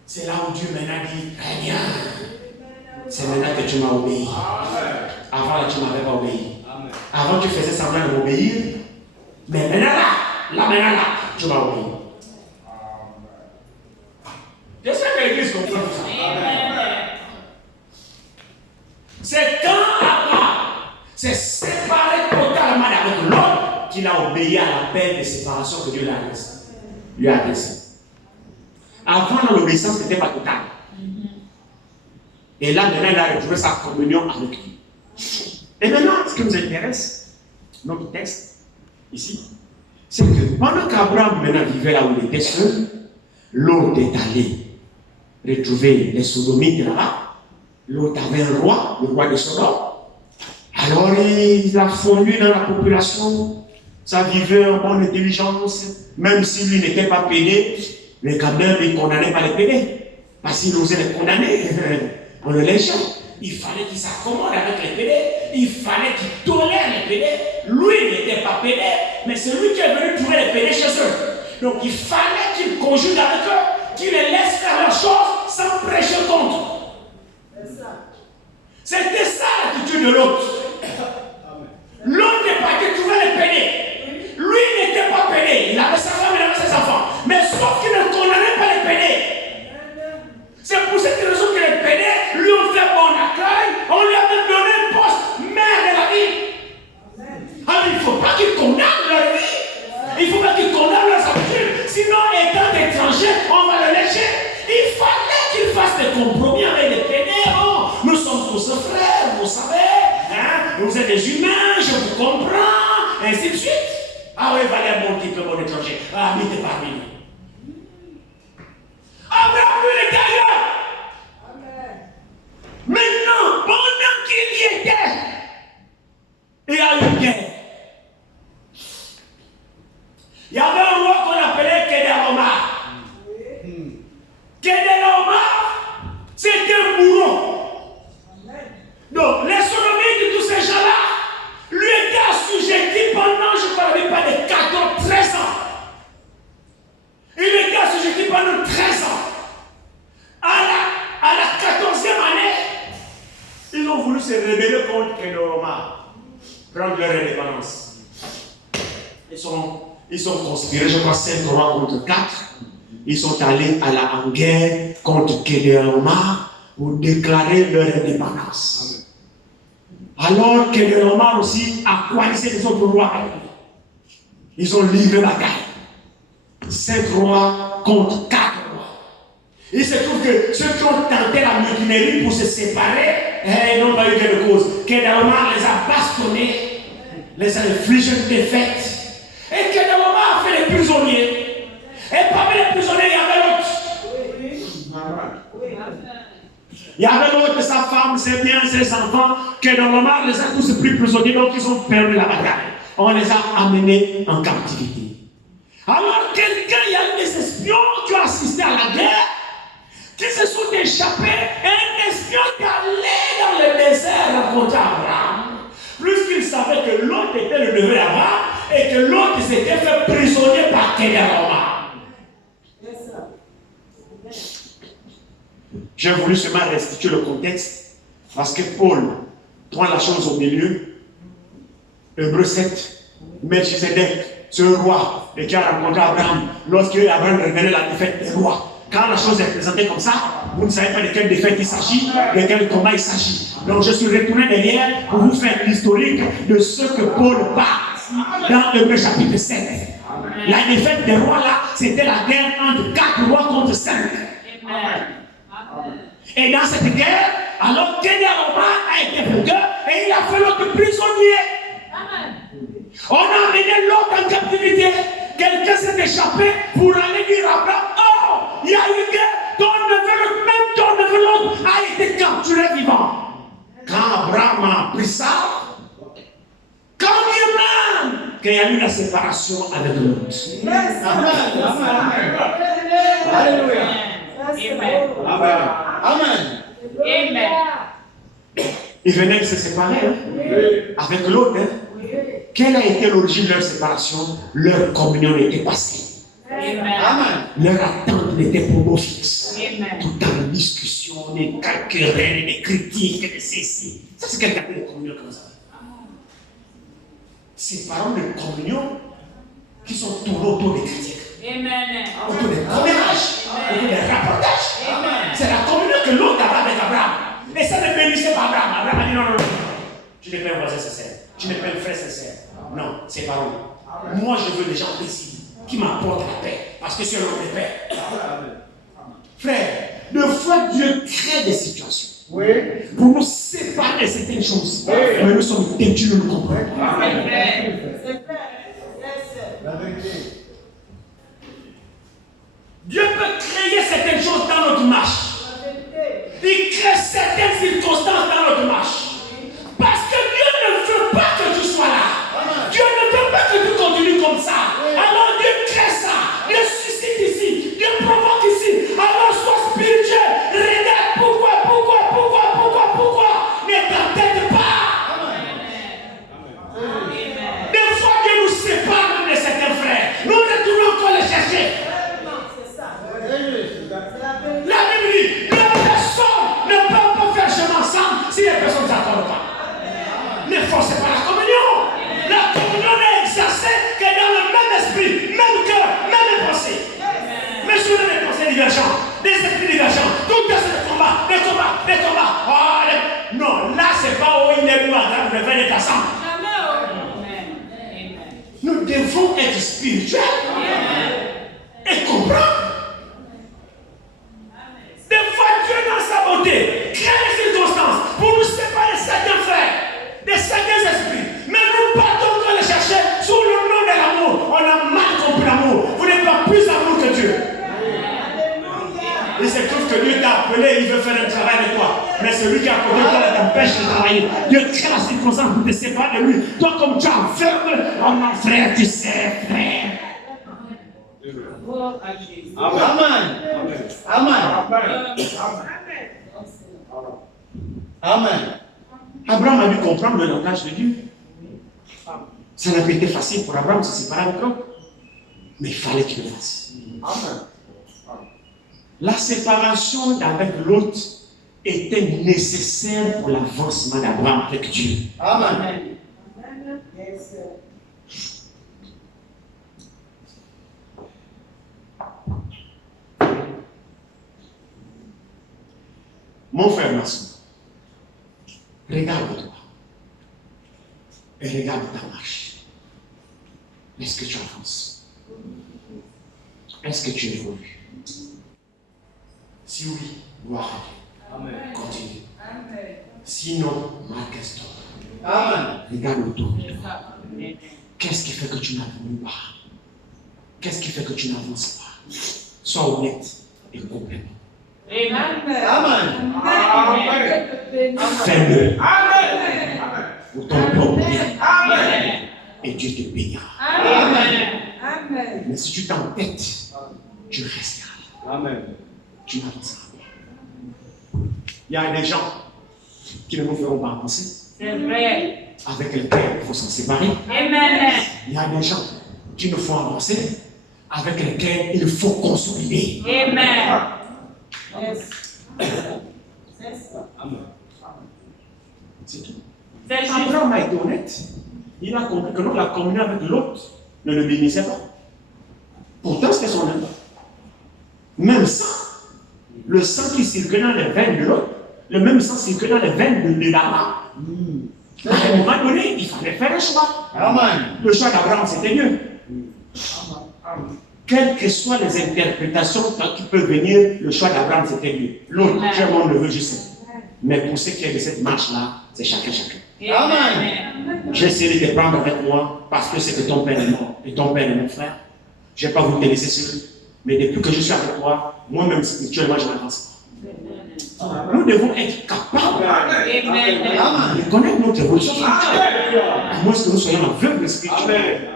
C'est là où Dieu maintenant dit, très bien. C'est maintenant que tu m'as obéi. Avant là, tu ne m'avais pas obéi. Avant tu faisais semblant de m'obéir. Mais maintenant là, tu m'as obéi. J'espère que l'église comprend ça. C'est quand Abraham s'est séparé totalement avec l'homme qu'il a obéi à l'appel de séparation que Dieu lui a adressé. Avant, l'obéissance n'était pas totale. Et là, maintenant, il a retrouvé sa communion avec lui. Et maintenant, ce qui nous intéresse, notre texte, ici, c'est que pendant qu'Abraham maintenant vivait là où il était seul, l'autre est allé retrouver les sodomites là-bas. L'autre avait un roi, le roi de Sodome. Alors il a fondu dans la population, ça vivait en bonne intelligence, même si lui n'était pas pédé, mais quand même il ne condamnait pas les pédés. Parce qu'il osait les condamner, on le légeait. Il fallait qu'il s'accommode avec les pédés, il fallait qu'il tolère les pédés. Lui n'était pas pédé, mais c'est lui qui est venu trouver les pédés chez eux. Donc il fallait qu'il conjugue avec eux, qu'il les laisse faire leurs choses sans prêcher contre. C'était ça l'attitude de l'autre. L'autre n'est pas été trouver les pédés. Lui n'était pas pédé. Il avait sa femme, il avait ses enfants. Mais sauf qu'il ne condamnait pas les pédés. C'est pour cette raison que les pédés lui ont fait bon accueil. On lui a même donné un poste maire de la ville. Alors il ne faut pas qu'il condamne leur vie. Il ne faut pas qu'il condamne leurs habitudes. Sinon, étant étranger, on va le lécher. Il fallait qu'il fasse des compromis avec les pédés. Oh, nous sommes tous frères, vous savez. Hein? Vous êtes des humains, je vous comprends. Ainsi de suite. Ah oui, valait bon type, bon étranger. Ah, mais t'es parmi nous. Abraham, lui, était ailleurs. Maintenant, pendant qu'il y était, il y a eu une guerre. Il y avait un roi qu'on appelait Kedorlaomer. Kedorlaomer, c'était un bourreau. Donc, les sodomites de tous ces gens-là lui étaient assujettis pendant, je ne parlais pas de 14, 13 ans. Il était assujetti pendant 13 ans. À la 14e année, ils ont voulu se rebeller contre Kedorlaomer, prendre leur indépendance. Ils sont conspirés, je crois, 5 rois contre 4. Ils sont allés en guerre contre Kedorlaomer pour déclarer leur indépendance. Alors Kedorlaomer aussi a coalisé les autres rois avec lui. Ils ont livré la bataille. 5 rois contre 4 rois. Il se trouve que ceux qui ont tenté la mutinerie pour se séparer, ils n'ont pas eu gain de cause. Kedorlaomer les a bastonnés, les a infligé une défaite. Et Kedorlaomer a fait les prisonniers. Et parmi les prisonniers, il y avait l'autre. Il y avait l'autre, sa femme, ses biens, ses enfants. Kedorlaomer les a tous pris prisonniers, donc ils ont perdu la bataille. On les a amenés en captivité. Alors, il y a des espions qui ont assisté à la guerre, qui se sont échappés. Un espion qui allait dans le désert rencontrer Abraham. Puisqu'il savait que l'autre était le neveu d'Abraham et que l'autre s'était fait prisonnier par Kedorlaomer. J'ai voulu seulement restituer le contexte parce que Paul prend la chose au milieu. Hébreux 7, Melchizedek, ce roi qui a rencontré Abraham lorsque Abraham révélait la défaite des rois. Quand la chose est présentée comme ça, vous ne savez pas de quelle défaite il s'agit, de quel combat il s'agit. Donc je suis retourné derrière pour vous faire l'historique de ce que Paul parle dans Hébreux chapitre 7. La défaite des rois là, c'était la guerre entre 4 rois contre 5. Et dans cette guerre, alors Kedorlaomer a été vainqueur et il a fait l'autre prisonnier. On a amené l'autre en captivité. Quelqu'un s'est échappé pour aller dire à Abraham, oh, il y a une guerre, ton neveu l'autre a été capturé vivant. Quand Abraham a appris ça, quand même qu'il y a eu la séparation avec l'autre. Alléluia. Amen. Amen. Ils venaient de se séparer avec l'autre. Quelle a été l'origine de leur séparation? Leur communion était passée. Amen. Leur attente n'était pour mot fixe. Amen. Tout dans les discussions, les querelles, les critiques, les ceci. Ça, c'est quelqu'un de communion comme ça. Ces paroles de communion qui sont tournées autour des critiques, Amen. autour des commérages, autour des rapportages. C'est la communion que l'autre avait avec Abraham. Et ça ne bénissait pas Abraham. Abraham a dit non, non, non. Tu n'es pas un voisin sincère. Tu n'es pas un frère sincère. Non, c'est paroles. Moi, je veux des gens précis qui m'apportent la paix. Parce que c'est l'homme de paix. Frère, de fois Dieu crée des situations pour nous séparer de certaines choses. Mais nous sommes têtus, nous ne comprenons pas. Dieu peut créer certaines choses dans notre marche. Il crée certaines circonstances dans notre marche. Parce que Dieu ne veut pas que tu sois là. Dieu ne veut pas que tu continues comme ça. Alors Dieu crée ça. Dieu suscite ici. Dieu provoque ici. Alors sois spirituel. Regarde pourquoi. Ne t'entête pas. Des fois Dieu nous sépare de certains frères. Nous retournons encore les chercher. La Bible dit, deux personnes ne peuvent pas faire chemin ensemble si les personnes ne s'accordent pas. Ne forcez pas la communion. La communion n'est exercée que dans le même esprit, même cœur, même pensée. Mais si vous avez des pensées divergentes, des esprits divergents, tout est des combats. Oh, non, là c'est pas où il est plus agréable de venir ensemble. Nous devons être spirituels et comprendre. Des fois, Dieu dans sa bonté crée les circonstances pour nous séparer certains frères, de certains esprits. Mais nous partons pour les chercher sous le nom de l'amour. On a mal compris l'amour. Vous n'êtes pas plus amour que Dieu. Il se trouve que Dieu t'a appelé, il veut faire un travail avec toi. Mais celui qui a appelé toi t'empêche de travailler. Dieu crée la circonstance pour te séparer de lui. Toi, comme tu es aveugle, oh mon frère, tu sais, frère. Amen. Abraham a dû comprendre le langage de Dieu. Ça n'a pas été facile pour Abraham de se séparer avec l'autre. Mais il fallait qu'il le fasse. La séparation avec l'autre était nécessaire pour l'avancement d'Abraham avec Dieu. Amen. Mon frère, ma soeur, regarde-toi et regarde ta marche. Est-ce que tu avances? Est-ce que tu évolues? Si oui, gloire à Dieu. Continue. Sinon, marque-toi. Amen. Regarde autour de toi. Qu'est-ce qui fait que tu n'avances pas? Qu'est-ce qui fait que tu n'avances pas? Sois honnête et complètement. Amen. Fais-le. Pour ton propre bien. Et Dieu te bénira. Mais si tu t'entêtes, tu resteras. Amen. Tu n'avanceras pas. Il y a des gens qui ne nous feront pas avancer. C'est vrai. Avec lesquels il faut s'en séparer. Amen. Il y a des gens qui nous font avancer, avec lesquels il faut consolider. Amen. C'est tout. C'est juste. Abraham a été honnête. Il a compris que la communion avec l'autre ne le bénissait pas. Pourtant, c'était son âme. Même sang, le sang qui circulait dans les veines de l'autre, le même sang circulait dans les veines de l'Abraham. À un moment donné, il fallait faire un choix. Amen. Le choix d'Abraham, c'était Dieu. Quelles que soient les interprétations qui peuvent venir, le choix d'Abraham, c'était Dieu. L'autre, tu es mon neveu, je sais. Mais pour ce qui est de cette marche-là, c'est chacun. Amen. J'essaie de te prendre avec moi parce que c'est que ton père est mort et ton père est mon frère. Je ne vais pas vous te laisser seul. Mais depuis que je suis avec toi, moi-même spirituellement, je n'avance pas. Nous devons être capables de connaître notre évolution spirituelle. À moins que nous soyons aveugles spirituels.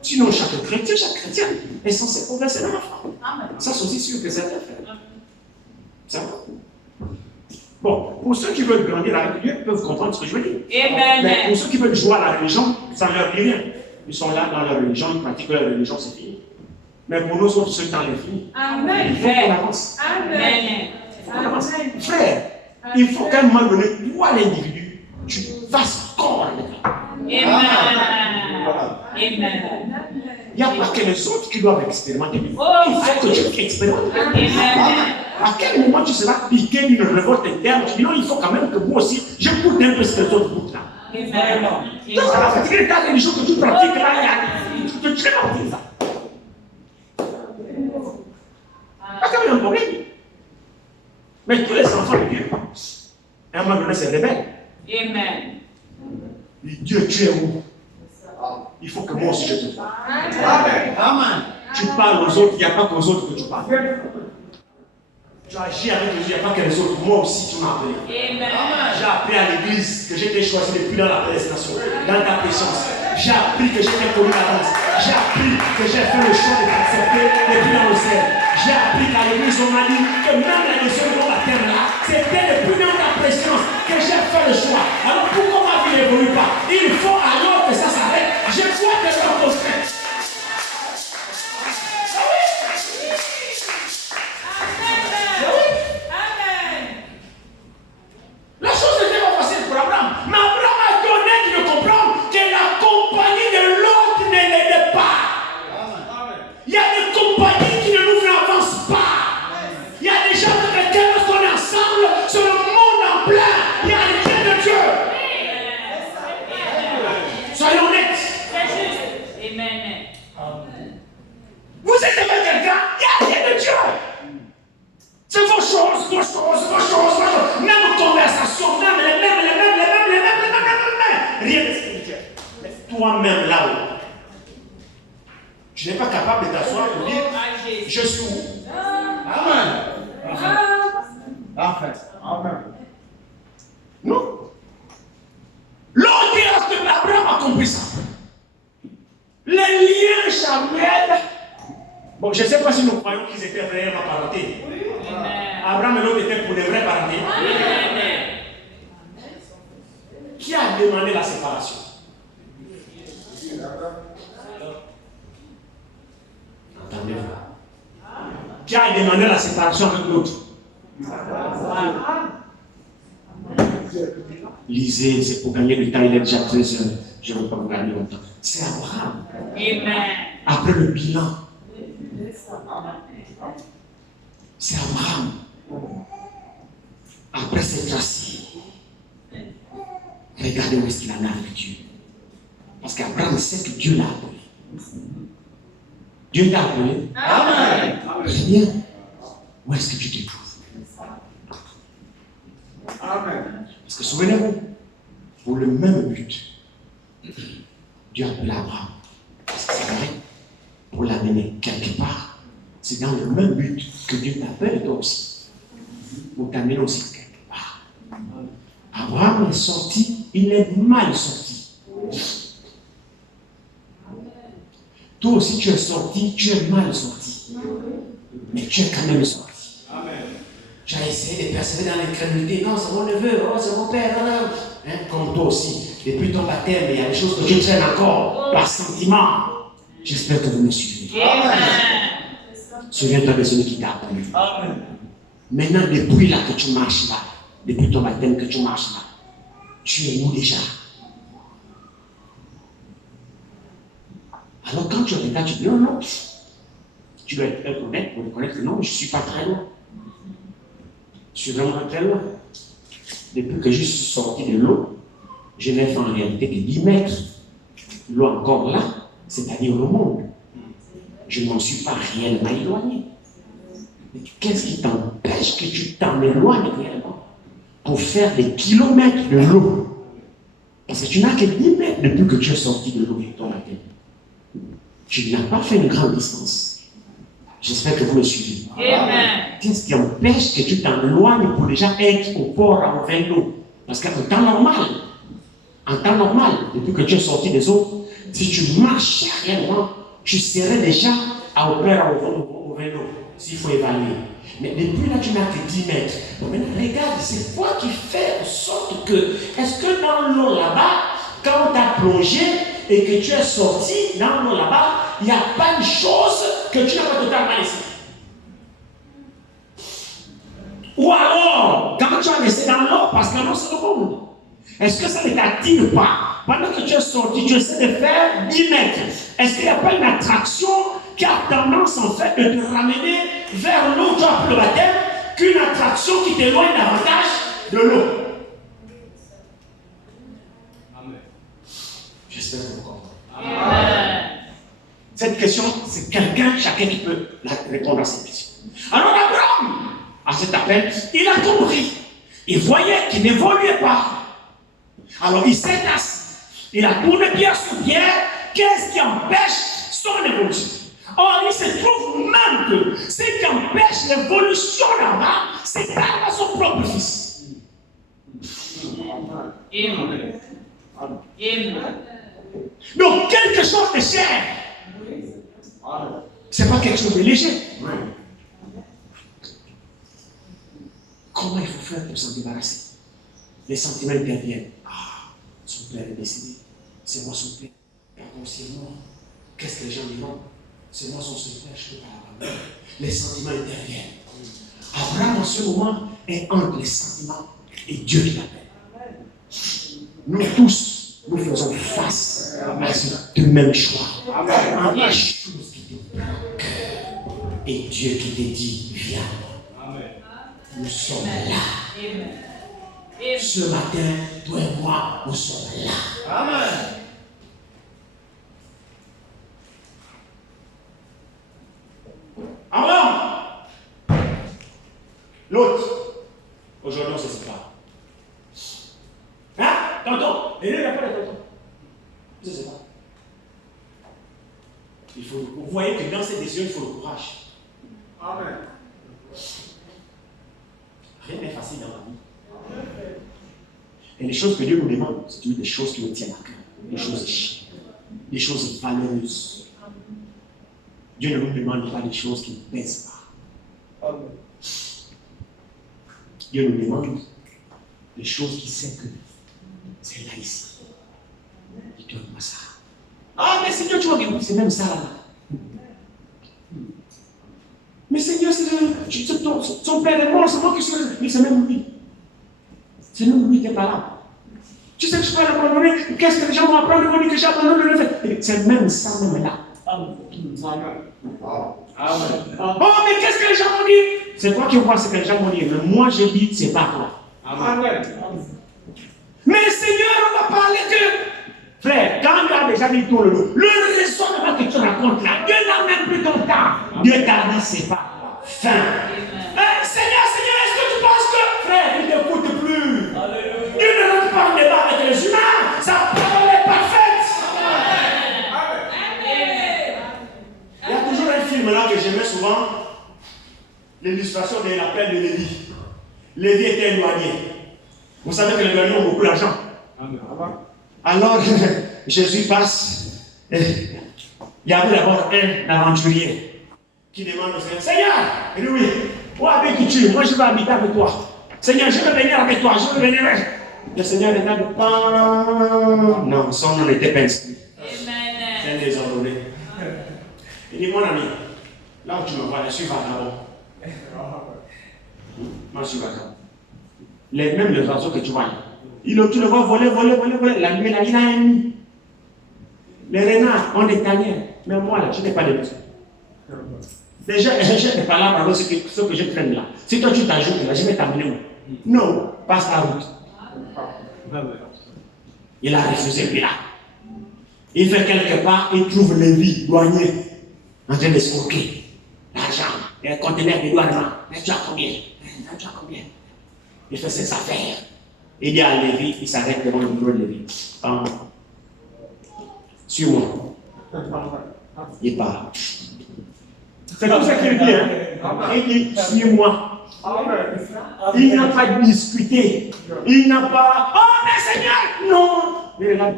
Sinon, chaque chrétien est censé progresser dans la foi. Ça, c'est aussi sûr que c'est vrai. Ça va. Bon, pour ceux qui veulent grandir avec Dieu, ils peuvent comprendre ce que je veux dire. Amen. Mais pour ceux qui veulent jouer à la religion, ça ne leur dit rien. Ils sont là dans leur religion, ils pratiquent leur religion, c'est fini. Mais pour nous autres, ce temps est fini. Amen. Il faut qu'on avance. Amen. Amen. Frère, il faut qu'à un moment donné, toi l'individu, tu fasses corps avec toi. Amen. Amen. Il n'y a pas que les autres qui doivent expérimenter. Il Oh, faut que tu expérimentes. Amen. À quel moment tu seras piqué d'une révolte interne? Tu dis non, il faut quand même que moi aussi, je goûte un peu ce que les autres goûtent là. Amen. Donc ça va fatiguer ta religion que tu pratiques là, tu te tiens à dire ça. Pas quand même un problème. Mais tous les enfants de Dieu, à un moment donné, c'est rebelle. Amen. Dieu, tu es où? Il faut que moi aussi je te parle. Amen. Tu parles aux autres, il n'y a pas qu'aux autres que tu parles. Tu agis avec les autres, il n'y a pas que les autres. Moi aussi, tu m'as appelé. Amen. J'ai appris à l'église que j'étais choisi depuis dans la prédestination, dans ta présence. J'ai appris que j'étais connu d'avance. J'ai appris que j'ai fait le choix de t'accepter depuis dans le ciel. J'ai appris qu'à l'église, on m'a dit que même la leçon de mon baptême là, c'était depuis dans ta présence que j'ai fait le choix. Alors pourquoi ma vie n'évolue pas? Il faut alors que ça s'arrête. Je dois te rencontrer. La chose n'était pas facile pour Abraham. Mais Abraham a donné de comprendre que la compagnie de l'autre ne l'aidait pas. Il y a des compagnies qui ne nous avancent pas. Il y a des gens avec lesquels lorsqu'on est ensemble, sur le monde en plein, il n'y a rien de Dieu. Soyons honnêtes. C'est juste. Amen. Vous êtes avec quelqu'un, il n'y a rien de Dieu. C'est vos choses. Même conversation, même les mêmes. Rien de spirituel. Mais toi-même là-haut, tu n'es pas capable de t'asseoir pour dire je suis où? Amen. Amen. Non. L'audience de Abraham a compris ça. Les liens charnels. Bon, je ne sais pas si nous croyons qu'ils étaient réellement parentés. Abraham et l'autre étaient pour les vrais parentés. Qui a demandé la séparation? Entendez-vous? Qui a demandé la séparation avec l'autre? Lisez, c'est pour gagner du temps, il est déjà 13 heures. Je ne veux pas vous gagner longtemps. C'est Abraham. Amen. Après le bilan, c'est Abraham. Après s'être assis, regardez où est-ce qu'il en a avec Dieu. Parce qu'Abraham sait que Dieu l'a appelé. Dieu t'a appelé. Amen. Bien. Où est-ce que tu te trouves? Amen. Parce que souvenez-vous, pour le même but, Dieu a appelé Abraham. C'est vrai. Pour l'amener quelque part, c'est dans le même but que Dieu t'appelle toi aussi. Pour t'amener aussi quelque part. Abraham est sorti, il est mal sorti. Toi aussi tu es sorti, tu es mal sorti. Mais tu es quand même sorti. Tu as essayé de persévérer dans l'incrédulité. Non, c'est mon neveu, oh, c'est mon père. Hein, comme toi aussi, depuis ton baptême, il y a des choses que tu traînes encore par sentiment. J'espère que vous me suivez. Amen. Souviens-toi de celui qui t'a appelé. Maintenant, depuis là que tu marches là, depuis ton baptême que tu marches là, tu es où déjà? Alors quand tu regardes, tu dis non, tu dois être honnête pour reconnaître que non, je ne suis pas très loin. Je suis vraiment très loin. Depuis que je suis sorti de l'eau, je n'ai fait en réalité que 10 mètres. L'eau encore là, c'est-à-dire le monde. Je ne m'en suis pas réellement éloigné. Mais qu'est-ce qui t'empêche que tu t'en éloignes réellement pour faire des kilomètres de l'eau? Parce que tu n'as que 10 mètres depuis que tu es sorti de l'eau et ton baptême. Tu n'as pas fait une grande distance. J'espère que vous me suivez. Amen. Qu'est-ce qui empêche que tu t'en éloignes pour déjà être au port à Ovendo? Parce qu'en temps normal, depuis que tu es sorti des eaux, si tu marches réellement, tu serais déjà à opérer au Ovendo, s'il faut évaluer. Mais depuis là, tu n'as que 10 mètres. Bon, maintenant, regarde, c'est quoi qui fait en sorte que, est-ce que dans l'eau là-bas, quand tu as plongé et que tu es sorti dans l'eau là-bas, il n'y a pas une chose que tu n'as pas totalement laissé? Ou alors, quand tu as laissé dans l'eau, parce que l'eau c'est le monde, est-ce que ça ne t'attire pas? Pendant que tu es sorti, tu essaies de faire 10 mètres. Est-ce qu'il n'y a pas une attraction qui a tendance en fait de te ramener vers l'eau où tu as pris le baptême qu'une attraction qui t'éloigne davantage de l'eau? Amen. J'espère que vous comprenez. Amen. Cette question, c'est chacun qui peut répondre à cette question. Alors Abraham, à cet appel, il a compris. Il voyait qu'il n'évoluait pas. Alors il s'est assis. Il a tourné pierre sur pierre. Qu'est-ce qui empêche son évolution? Or, il se trouve même que ce qui empêche l'évolution là-bas, c'est par son propre fils. Amen. Amen. Donc, quelque chose de cher. C'est pas quelque chose de léger. Comment il faut faire pour s'en débarrasser? Les sentiments interviennent. Ah, son père est décédé. C'est moi son père. Pardon, c'est moi. Qu'est-ce que les gens diront? C'est moi son seul père, je ne peux pas l'abandonner. Les sentiments interviennent. Abraham, en ce moment, est entre les sentiments et Dieu qui l'appelle. Nous tous, nous faisons face à ce même choix. Une chose qui te bloque. Et Dieu qui te dit, viens. Nous sommes là. Amen. Ce matin, toi et moi, nous sommes là. Amen. Alors, l'autre, aujourd'hui on se sépare. Hein? Tonton, et lui, il n'a pas de tonton. On se sépare. Vous voyez que dans cette décision, il faut le courage. Amen. Rien n'est facile dans la vie. Et les choses que Dieu nous demande, c'est toujours des choses qui nous tiennent à cœur. Des choses chères, des choses valeureuses. Dieu ne nous demande pas des choses qui ne pèsent pas. Amen. Dieu nous demande des choses qui sait que c'est là ici. Il donne moi ça. Ah, mais Seigneur, tu vois que c'est même ça là. Mais Seigneur, son père est mort, c'est moi qui suis. Mais c'est même lui. C'est même lui qui est pas là. Tu sais que je peux l'abandonner. Qu'est-ce que les gens vont apprendre de moi que j'ai abandonné le fait? C'est même ça, même là. Amen. Oh, mais qu'est-ce que les gens vont dire? C'est toi qui vois ce que les gens vont dire. Mais moi, je dis, c'est pas toi. Amen. Mais Seigneur, on va parler que. Frère, quand il a déjà dit tout le dos, le raisonnement que tu racontes là, Dieu n'a même plus ton temps. Dieu t'a dit, c'est pas toi. Fin. Seigneur, est-ce que tu penses que. Frère, il ne t'écoute plus. Dieu ne rentre pas en débat avec les humains. Sa parole est parfaite. Il y a toujours un film là que j'aimais souvent, l'illustration de l'appel de Lévi. Lévi était éloigné. Vous savez que les éloignés ont beaucoup d'argent. Alors, Jésus passe. Il y avait d'abord un aventurier qui demande au Seigneur, Seigneur, oui, où habites-tu? Moi je veux habiter avec toi. Seigneur, je veux venir avec toi, je veux venir avec. Le Seigneur regarde pas. Non, son nom n'était pas inscrit. C'est un désordonné. Il dit, mon ami, là où tu me vois, je suis vagabond. Moi, je suis vagabond. Même les oiseaux que tu vois, tu le vois voler. La nuit, là, il a un nid. Les renards ont des tanières. Mais moi, là, je n'ai pas de maison. Déjà, je n'ai pas là, pardon, ce que je traîne là. Si toi, tu t'ajoutes là, je vais t'amener où? Non, passe la route. Il a refusé, puis là. Il fait quelque part, il trouve Lévi, douanier, en train d'escroquer l'argent, et un conteneur de douanement. Mais tu as combien? Il fait ses affaires. Il dit à Lévi, il s'arrête devant le bureau de Lévi. Suis-moi. Il part. C'est comme ça qu'il dit. Hein? Il dit, suis-moi. Il n'a pas discuté. Il n'a pas. Oh, mais Seigneur! Non! Il est là.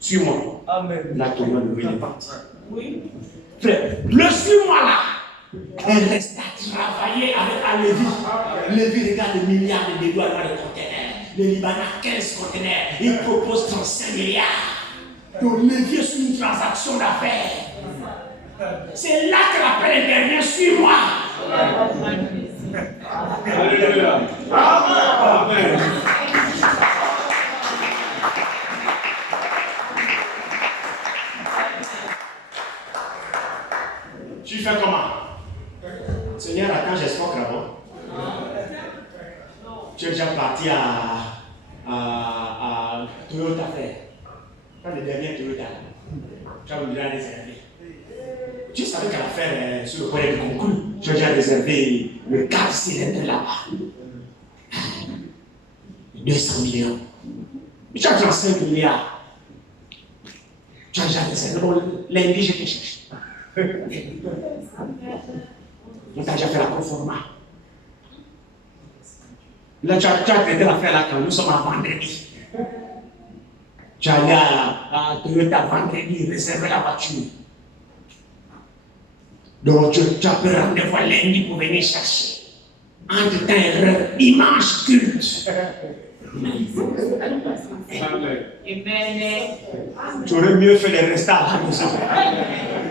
Suis-moi. Amen. Là, tout le monde est parti. Oui. Frère, le suis-moi là. Elle reste à travailler avec Lévi. Lévi regarde les milliards de dollars dans les conteneurs. Le Liban a 15 conteneurs. Il propose 35 milliards. Donc Lévi est sur une transaction d'affaires. C'est là que l'appel intervient. Suis-moi. Alléluia. Amen. Tu fais comment? Seigneur, attends, j'espère là-bas. Tu es déjà parti à Toyota faire. Pas le dernier Toyota. Tu as déjà réservé. Tu savais qu'à l'affaire sur le point de conclure, tu as déjà réservé le 4 cylindres là-bas. 200 millions. Tu as 35 milliards. Tu as déjà réservé. Bon, lundi, je te cherche. On t'a déjà fait la conforma. Là, tu as traité l'affaire là quand nous sommes à vendredi. Tu as allé à Toyota vendredi, réserver la voiture. Donc, tu as pris rendez-vous lundi pour venir chercher. Entre temps, dimanche culte. Tu aurais mieux fait de rester à la maison.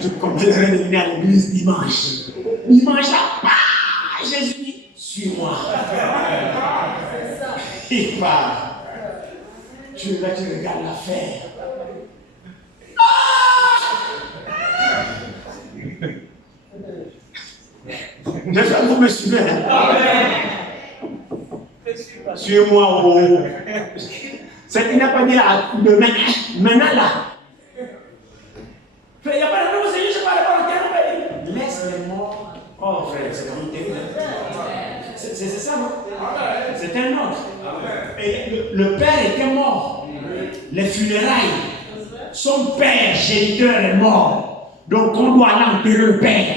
Tu continuerais de venir à l'église dimanche. Dimanche, Jésus dit, suis-moi. Il part. Tu regardes l'affaire. J'espère que vous me suivez. Suis-moi au haut. C'est qu'il n'a pas dit de maintenant là. Il n'y a pas de nouveau, c'est juste pas le terme. Laisse les morts. Oh frère, c'est comme une terrible. C'est ça, non? C'est un ordre. Et le père était mort. Les funérailles. Son père, géniteur, est mort. Donc on doit aller enterrer le père.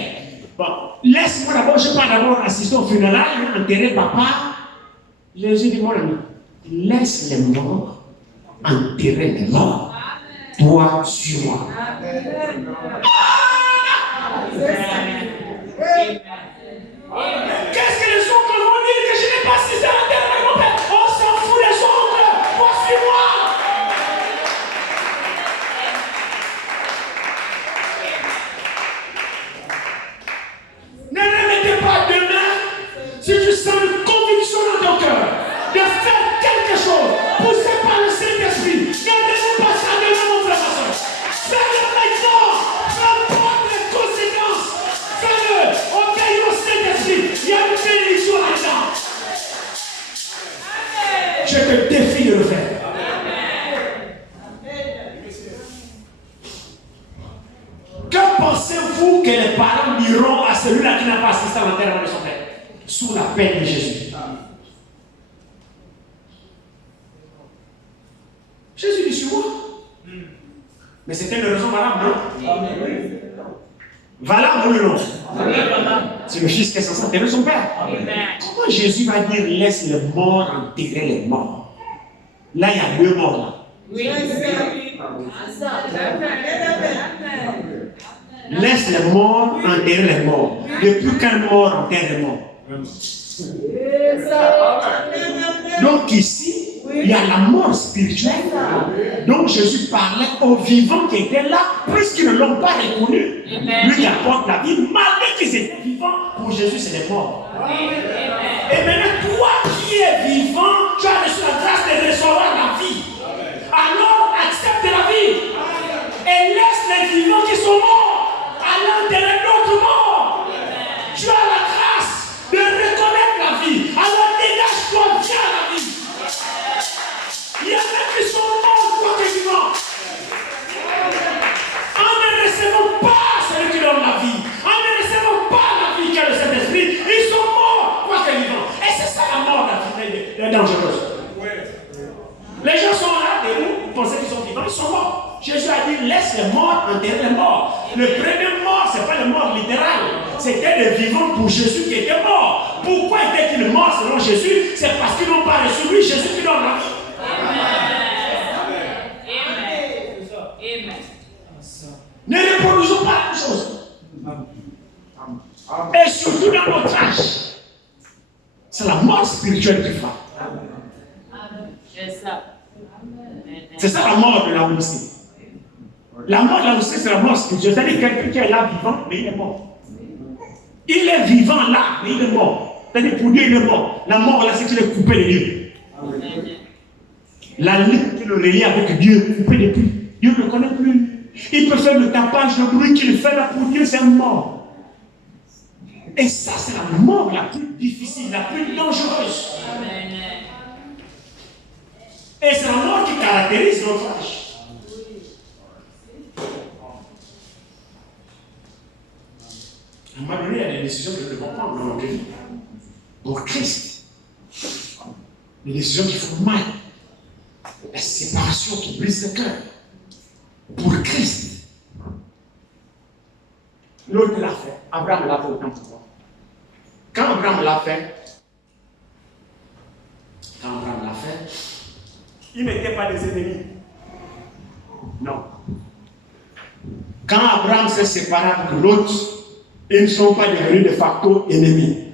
Bon, laisse-moi d'abord, je ne vais pas d'abord assister au funérailles, enterrer papa. Jésus dit, mon ami, laisse les morts enterrer les morts. Toi, suis-moi. Qu'est-ce que les oncles vont dire que je n'ai pas assisté à l'enterrement de mon père? On s'en fout des oncles. Toi, suis-moi. Ne remettez pas demain si tu sens une conviction dans ton cœur de faire quelque chose poussé par le Saint-Esprit. Ne laissez pas ça demain, mon frère, ma soeur. Fais-le maintenant. Peu importe les conséquences. Fais-le. Obéis au Saint-Esprit. Il y a une bénédiction là-dedans. Je te défie de le faire. Que pensez-vous que les parents diront à celui-là qui n'a pas assisté à l'enterrement de son père? Sous la peine de Jésus. Jésus dit sur moi. Mais c'était une raison valable, non? Valable ou non? C'est le fils qui est censé enterrer son père. Comment Jésus va dire laisse les morts enterrer les morts? Là, il y a deux morts là. Laisse les morts enterrer les morts. Depuis qu'un mort enterre les morts. Donc ici, il y a la mort spirituelle. Donc Jésus parlait aux vivants qui étaient là, puisqu'ils ne l'ont pas reconnu. Lui qui apporte la vie, malgré qu'ils étaient vivants, pour Jésus c'est les morts. Et maintenant, toi qui es vivant, tu as reçu la grâce de recevoir la vie. Alors accepte la vie. Et laisse les vivants qui sont morts aller enterrer d'autres morts. Tu as la grâce de reconnaître la vie. Alors dégage-toi, viens à la vie. Il y en a qui sont morts quand tu es vivant. En ne recevant pas celui qui donne la vie, en ne recevant pas la vie qui est le Saint-Esprit, ils sont morts quoi que vivants. Et c'est ça la mort dangereuse. Les gens sont là, debout, ils pensaient qu'ils sont vivants, ils sont morts. Jésus a dit, laisse les morts enterrer les morts. Le premier mort, ce n'est pas le mort littéral. C'était les vivants pour Jésus qui étaient morts. Pourquoi étaient-ils morts selon Jésus? C'est parce qu'ils n'ont pas reçu lui, Jésus qui donne la vie. Ne reproduisons pas la même chose. Et surtout dans notre âge, c'est la mort spirituelle qui frappe. C'est ça la mort de l'amnistie. La mort de l'amnistie, c'est la mort spirituelle. C'est-à-dire quelqu'un qui est là vivant, mais il est mort. Il est vivant là, mais il est mort. C'est-à-dire pour Dieu, il est mort. La mort là, c'est qu'il est coupé de Dieu. La ligne qui le relie avec Dieu, coupé depuis. Dieu ne le connaît plus. Il peut faire le tapage, le bruit qu'il fait là pour Dieu, c'est mort. Et ça, c'est la mort la plus difficile, la plus dangereuse. Et c'est la mort qui caractérise notre âge. À un moment donné, il y a des décisions que nous devons prendre dans notre vie. Pour Christ. Des décisions qui font mal. La séparation qui brise le cœur. Pour Christ. L'autre l'a fait. Abraham l'a fait autant pour moi. Quand Abraham l'a fait, ils n'étaient pas des ennemis. Non. Quand Abraham s'est séparé de l'autre, ils ne sont pas devenus de facto ennemis.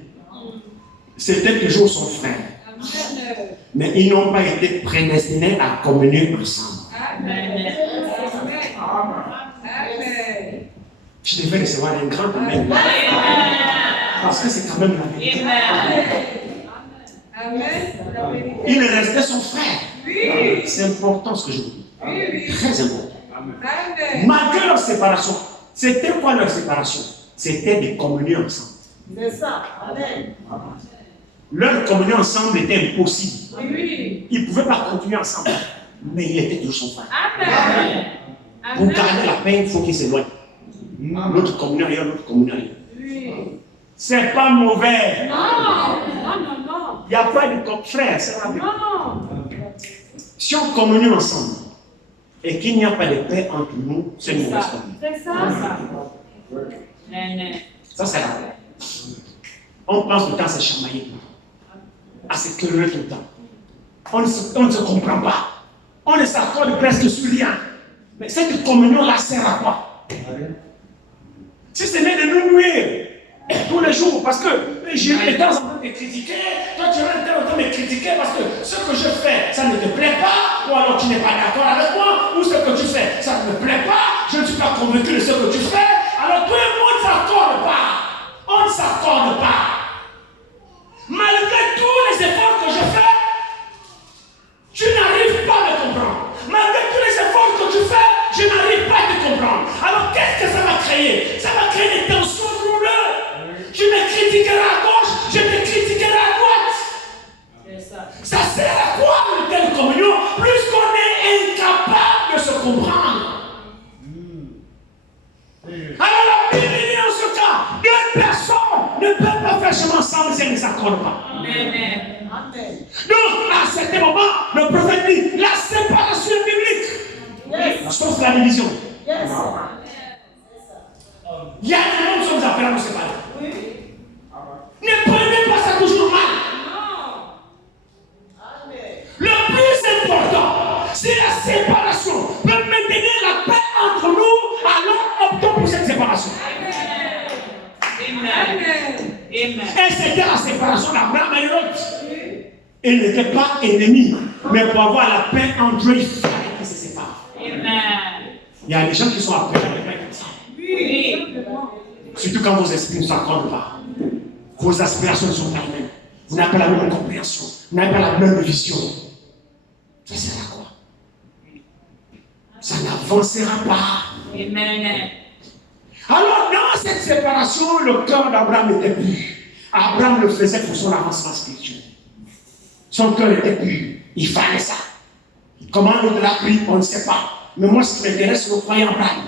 C'était toujours son frère. Mais ils n'ont pas été prédestinés à communier ensemble. Je devais recevoir un grand amen. Parce que c'est quand même la vérité. Il restait son frère. C'est important ce que je vous dis. Très important. Malgré leur séparation, c'était quoi leur séparation? C'était de communier ensemble. C'est ça. Amen. Leur communion ensemble était impossible. Ils ne pouvaient pas continuer ensemble. Mais il était toujours son frère. Amen. Pour garder la paix, il faut qu'ils s'éloignent. L'autre communion ailleurs, l'autre communion ailleurs. C'est pas mauvais. Non. Il n'y a pas de frère, c'est la paix. Si on communie ensemble et qu'il n'y a pas de paix entre nous, c'est une mauvaise communion. C'est ça. Ça, c'est la paix. On pense tout le temps à se chamailler, à se quereller tout le temps. On ne se comprend pas. On ne s'accorde presque sur rien. Mais cette communion-là sert à quoi? Si ce n'est de nous nuire tous les jours, parce que j'ai le temps en train de critiquer, toi tu as le temps en train de critiquer parce que ce que je fais, ça ne te plaît pas, ou alors tu n'es pas d'accord avec moi, ou ce que tu fais, ça ne me plaît pas, je ne suis pas convaincu de ce que tu fais, alors tout le monde ne s'accorde pas. On ne s'accorde pas. Malgré tous les efforts que je fais, tu n'arrives pas à me comprendre. Malgré tous les efforts que tu fais, je n'arrive pas à te comprendre. Alors qu'est-ce que ça va créer? Ça va créer des tensions douloureuses. Tu me critiqueras à gauche, je te critiquerai à droite. Ça sert à quoi une telle communion? Plus qu'on est incapable de se comprendre. Alors la Bible dit en ce cas, deux personnes ne peuvent pas faire chemin ensemble si elles ne s'accordent pas. Amen. Donc à certains moments, le prophète dit la séparation biblique. Sauf la division. Il y a des gens qui sont appelés à nous séparer. Ne prenez pas ça toujours mal. Le plus important, c'est la séparation. Pour maintenir la paix entre nous, alors optons pour cette séparation. Et c'était la séparation d'Abraham et l'autre. Ils n'étaient pas ennemis, mais pour avoir la paix entre eux, il fallait qu'ils se séparent. Il y a des gens qui sont appelés à la paix comme ça. Surtout quand vos esprits ne s'accordent pas. Vos aspirations sont pas les mêmes. Vous n'avez pas la même compréhension. Vous n'avez pas la même vision. Ça sert à quoi? Ça n'avancera pas. Alors, dans cette séparation, le cœur d'Abraham était pur. Abraham le faisait pour son avancement spirituel. Son cœur était pur. Il fallait ça. Comment l'autre l'a pris, on ne sait pas. Mais moi, ce qui m'intéresse, c'est le croyant Abraham.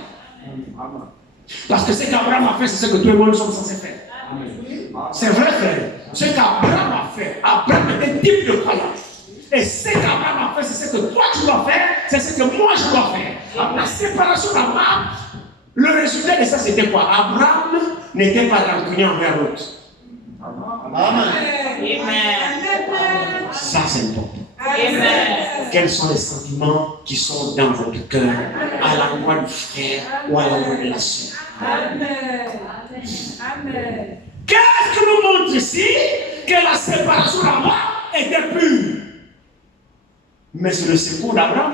Parce que ce qu'Abraham a fait, c'est ce que tout le monde sommes censés faire. C'est vrai, frère. Ce qu'Abraham a fait, Abraham est un type de croyant. Et ce qu'Abraham a fait, c'est ce que toi tu dois faire, c'est ce que moi je dois faire. La séparation d'Abraham, le résultat de ça, c'était quoi? Abraham n'était pas rancunier envers l'autre. Amen. Ça, c'est important. Quels sont les sentiments qui sont dans votre cœur à l'endroit du frère ou à l'endroit de la sœur? Amen. Amen. Qu'est-ce que nous montre ici? Que la séparation là-bas était pure. Mais c'est le secours d'Abraham.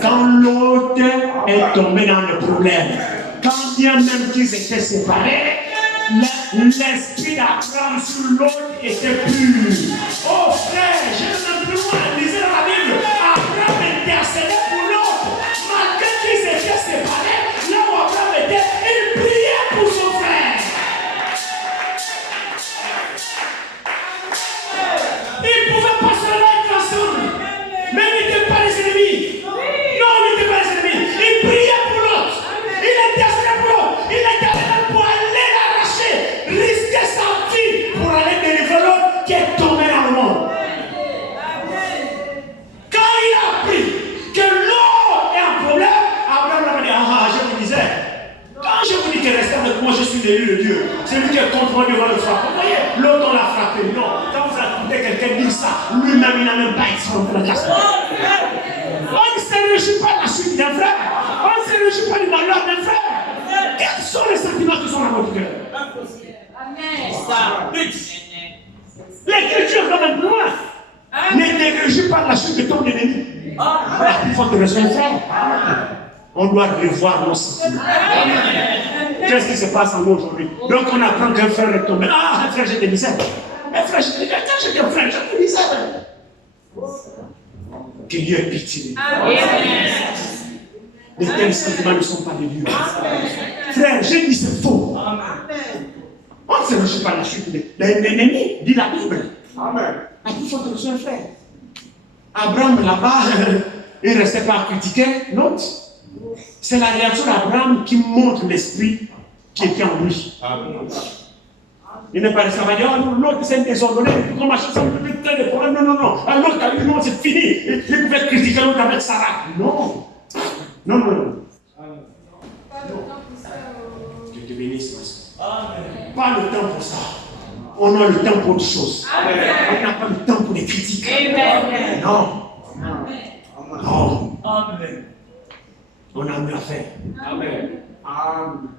Quand l'autre est tombé dans le problème, quand bien même qu'ils étaient séparés, l'esprit d'Abraham sur l'autre était pur. Oh frère, je ne peux pas lisez dans la Bible. Abraham intercédait pour l'autre. Malgré qu'ils étaient séparés, là où Abraham était, il priait pour son frère. Ils ne pouvaient pas seulement être ensemble, mais ils n'étaient pas les ennemis. Non, ils n'étaient pas les ennemis. Ils priaient pour l'autre. Il intercédait pour l'autre. Il intercédait pour aller l'arracher, risquer sa vie pour aller délivrer l'autre qui est tombé dans le monde. Quand il a appris que l'autre est un problème, Abraham a dit, ah, je vous disais, quand je vous dis que restez avec moi, je suis l'élu de Dieu. C'est lui qui est contre moi devant le frappe. Vous voyez, l'autre on l'a frappé. Non, quand vous écoutez quelqu'un dire ça, lui-même il n'a même pas expérimenté la grâce. On ne se réjouit pas de la chute d'un frère. On ne se réjouit pas du malheur d'un frère. Quels sont les sentiments qui sont dans votre cœur? Amen. L'écriture quand même plus loin. Ne te réjouis pas de la chute de ton ennemi. Il faut te réjouir, frère. On doit revoir nos sentiments. Qu'est-ce qui se passe en nous aujourd'hui? Donc on apprend qu'un frère est tombé. Ah, frère, je te disais. Frère, je te disais. Quand j'étais frère, je te disais. Que Dieu ait pitié. De tels sentiments ne sont pas de Dieu. Frère, je dis c'est faux. On ne se réjouit pas de la chute d'un ennemi, dit la Bible. Il faut te réjouir, frère. Abraham là-bas, il ne restait pas à critiquer. Note. C'est la réaction d'Abraham qui montre l'esprit qui était en lui. Il n'est pas resté à dire, oh, l'autre c'est désordonné, comment machin, ça me fait des problèmes. Non. L'autre a dit, non, c'est fini. Il pouvait critiquer l'autre avec Sarah. Non. Que Dieu te bénisse. Pas le temps pour ça. On a le temps pour autre chose. On n'a pas le temps pour les critiques. Non. On a mieux à faire.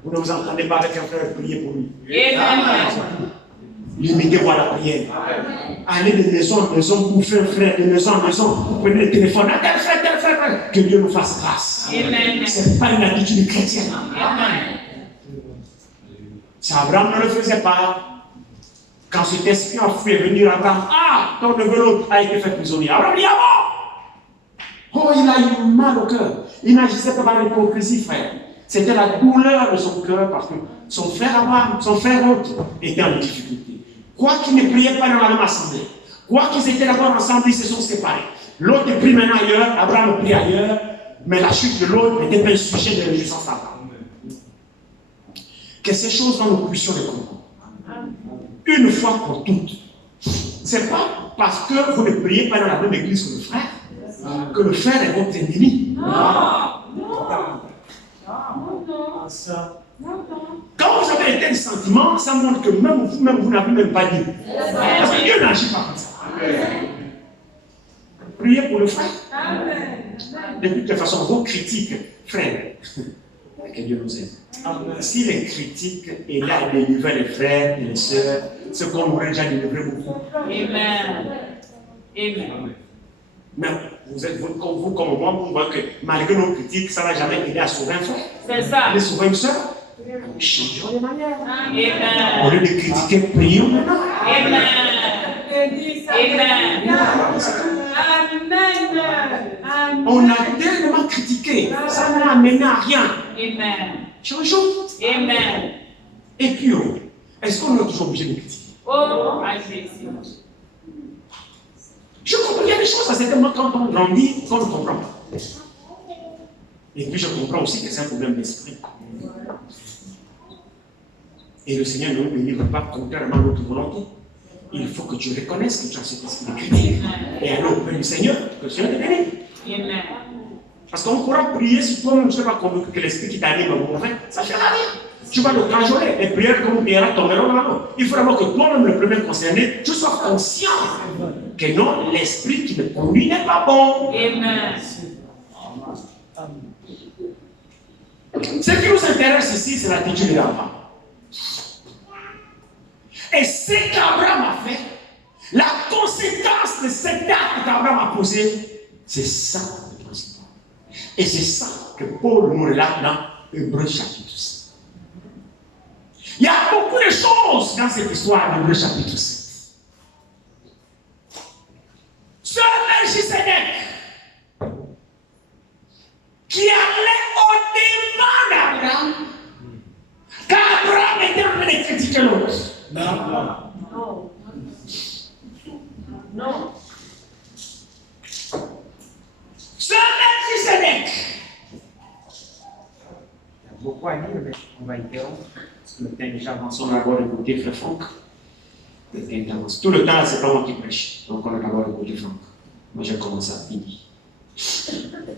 Vous ne vous entendez pas avec un frère prier pour lui. Limitez-moi la prière. Allez de maison en maison, bouffez un frère, de maison en maison, vous prenez le téléphone. Ah, tel frère. Que Dieu nous fasse grâce. Ce n'est pas une attitude chrétienne. Ça, Abraham ne le faisait pas. Quand cet esprit a fait venir Abraham, ah, ton neveu l'autre a été fait prisonnier. Abraham dit, ah bon? Oh, il a eu mal au cœur. Il n'agissait pas par l'hypocrisie, frère. C'était la douleur de son cœur parce que son frère Abraham, son frère l'autre, était en difficulté. Quoi qu'ils ne priaient pas dans la même assemblée, quoi qu'ils étaient d'abord ensemble, ils se sont séparés. L'autre prie maintenant ailleurs, Abraham prie ailleurs, mais la chute de l'autre n'était pas un sujet de réjouissance d'Abraham. Que ces choses-là nous puissions les comprendre. Une fois pour toutes. Ce n'est pas parce que vous ne priez pas dans la même église que le frère est votre ennemi. Quand vous avez un tel sentiment, ça montre que même vous-même, vous n'avez même pas dit. Parce que Dieu n'agit pas comme ça. Priez pour le frère. De toute façon, vos critiques, frères, que Dieu nous aide. Si les critiques et là délivrer les frères et les sœurs, c'est qu'on aurait déjà délivré beaucoup. Amen. Mais vous comme moi, vous voyez que malgré nos critiques, ça n'a jamais aidé à sauver un frère. C'est ça. Aller sauver une sœur. Changeons les manières. Amen. Au lieu de critiquer, prions maintenant. Amen. On a tellement critiqué, ça n'a amené à rien. Amen. Changeons. Amen. Et puis, est-ce qu'on est toujours obligé de critiquer? Oh, à Jésus. Je comprends, il y a des choses à certains moments quand on grandit, qu'on ne comprend pas. Et puis je comprends aussi que c'est un problème d'esprit. Et le Seigneur ne nous délivre pas contrairement à notre volonté. Il faut que tu reconnaisses que tu as cet esprit de critique. Et aller auprès du Seigneur, que le Seigneur te délivre. Amen. Parce qu'on pourra prier si toi-même tu ne sais pas convaincu que l'esprit qui t'anime est mauvais, ça ne fera rien. Tu vas le cajoler. Les prières comme prières tomberont dans la main. Il faut d'abord que toi-même, le premier concerné, tu sois conscient que non, l'esprit qui me conduit n'est pas bon. Amen. Ce qui nous intéresse ici, c'est l'attitude d'Abraham. Et ce qu'Abraham a fait, la conséquence de cet acte qu'Abraham a posé, c'est ça le principal. Et c'est ça que Paul nous relate dans Hébreux chapitre 7. Il y a beaucoup de choses dans cette histoire d'Hébreux chapitre 7. Ce Melchisédek qui allait au-devant d'Abraham, quand Abraham était en train de critiquer l'autre. Non. Non. Ce Melchisédek. Il y a beaucoup à dire, mais on va interrompre. Parce que le temps est déjà avancé, on va d'abord écouter Frère Franck. Le temps est avancé. Tout le temps, c'est pas moi qui prêche. Donc on va d'abord écouter Franck. Moi, j'ai commencé à finir.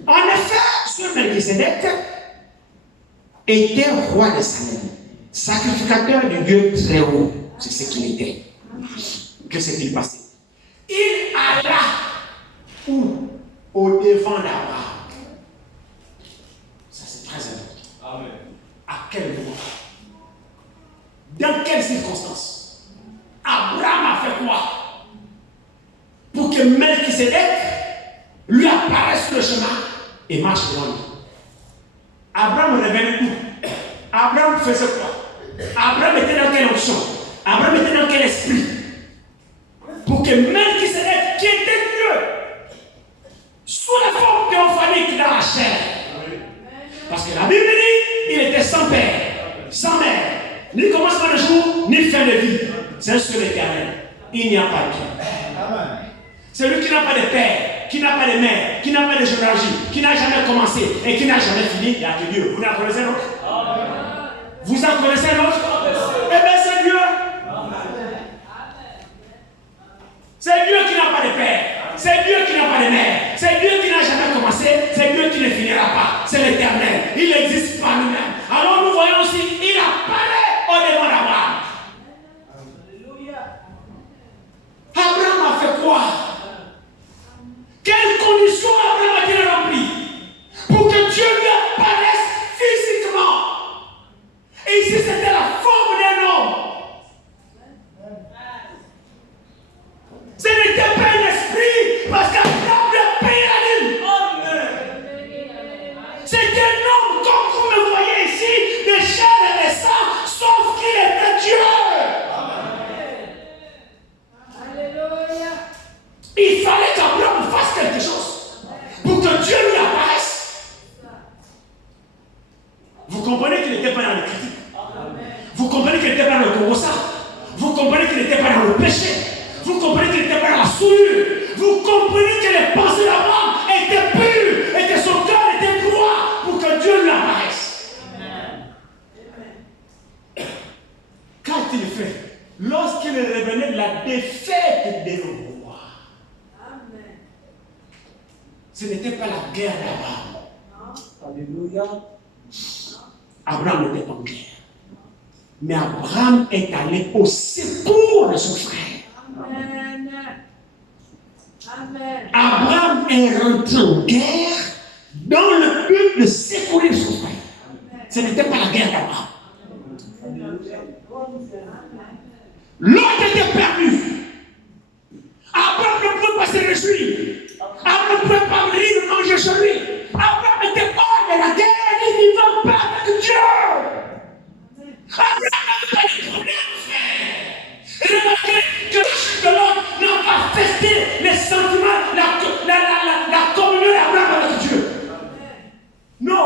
En effet, ce Melchisédek était roi de Salem, sacrificateur du Dieu très haut. C'est ce qu'il était. Que s'est-il passé? Il alla où? Au devant d'Abraham. Ça, c'est très important. Amen. À quel moment? Dans quelles circonstances? Abraham a fait quoi? Pour que Melchisédek lui apparaisse sur le chemin et marche devant lui. Abraham revenait où? Abraham faisait quoi? Abraham était dans quelle option? Abraham était dans quel esprit? Pour que Melchisédek, qui était Dieu, sous la forme théophanique dans la chair. Parce que la Bible dit, il était sans père, sans mère, ni commencement de jour, ni fin de vie. C'est un seul éternel. Il n'y a pas de Dieu. Celui qui n'a pas de père, qui n'a pas de mère, qui n'a pas de généalogie, qui n'a jamais commencé et qui n'a jamais fini, il n'y a que Dieu. Vous en connaissez un autre? Vous en connaissez un autre? Eh bien, c'est Dieu. C'est Dieu qui n'a pas de père. C'est Dieu qui n'a pas de mère. C'est Dieu qui n'a jamais commencé. C'est Dieu qui ne finira pas. C'est l'éternel. Il existe par lui-même. Alors nous voyons aussi, il apparaît au devant d'Abraham. Abraham a fait quoi? Quelles conditions Abraham a-t-il rempli pour que Dieu lui apparaisse physiquement? Et ici, c'était la forme d'un homme. Ce n'était pas un esprit, parce qu'Abraham lui a payé la dîme. C'était un homme, comme vous me voyez ici, de chair et de sang, sauf qu'il était Dieu. Il fallait qu'Abraham fasse quelque chose pour que Dieu lui apparaisse. Vous comprenez qu'il n'était pas dans le critique. Vous comprenez qu'il n'était pas dans le congossa. Vous comprenez qu'il n'était pas dans le péché. Vous comprenez qu'il n'était pas dans la souillure. Vous comprenez que les pensées d'Abraham étaient pures et que son cœur était droit pour que Dieu lui apparaisse. Qu'a-t-il fait lorsqu'il revenait de la défaite des rois? Ce n'était pas la guerre d'Abraham. Alléluia. Abraham n'était pas en guerre. Mais Abraham est allé au secours de son frère. Amen. Amen. Abraham est rentré en guerre dans le but de secourir son frère. Ce n'était pas la guerre d'Abraham. L'autre était perdu. Abraham ne pouvait pas se réjouir. Abraham ne pouvait pas rire, manger chez lui. Abraham était hors de la guerre, il vivait en paix avec Dieu. Abraham n'avait pas de problème, frère. Et remarquez que la chute de l'autre n'a pas festé les sentiments, la communion d'Abraham avec Dieu. Non.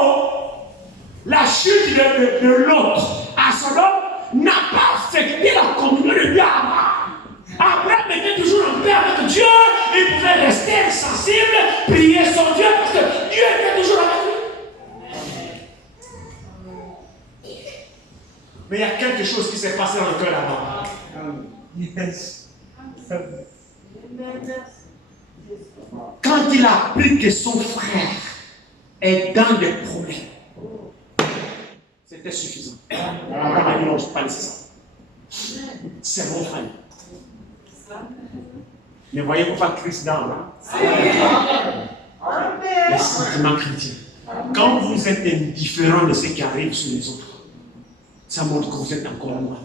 La chute de l'autre à Sodome n'a pas affecté la communion de Dieu à Abraham. Abraham était toujours en paix avec Dieu, il pouvait rester insensible, prier son Dieu parce que Dieu était toujours avec lui. Mais il y a quelque chose qui s'est passé dans le cœur d'Abraham. Quand il a appris que son frère est dans des problèmes, c'était suffisant. Abraham a dit non, je ne suis pas nécessaire. C'est mon frère. Ne voyez-vous pas Christ dans là? Les sentiments chrétiens. Quand vous êtes indifférent de ce qui arrive sur les autres, ça montre que vous êtes encore loin.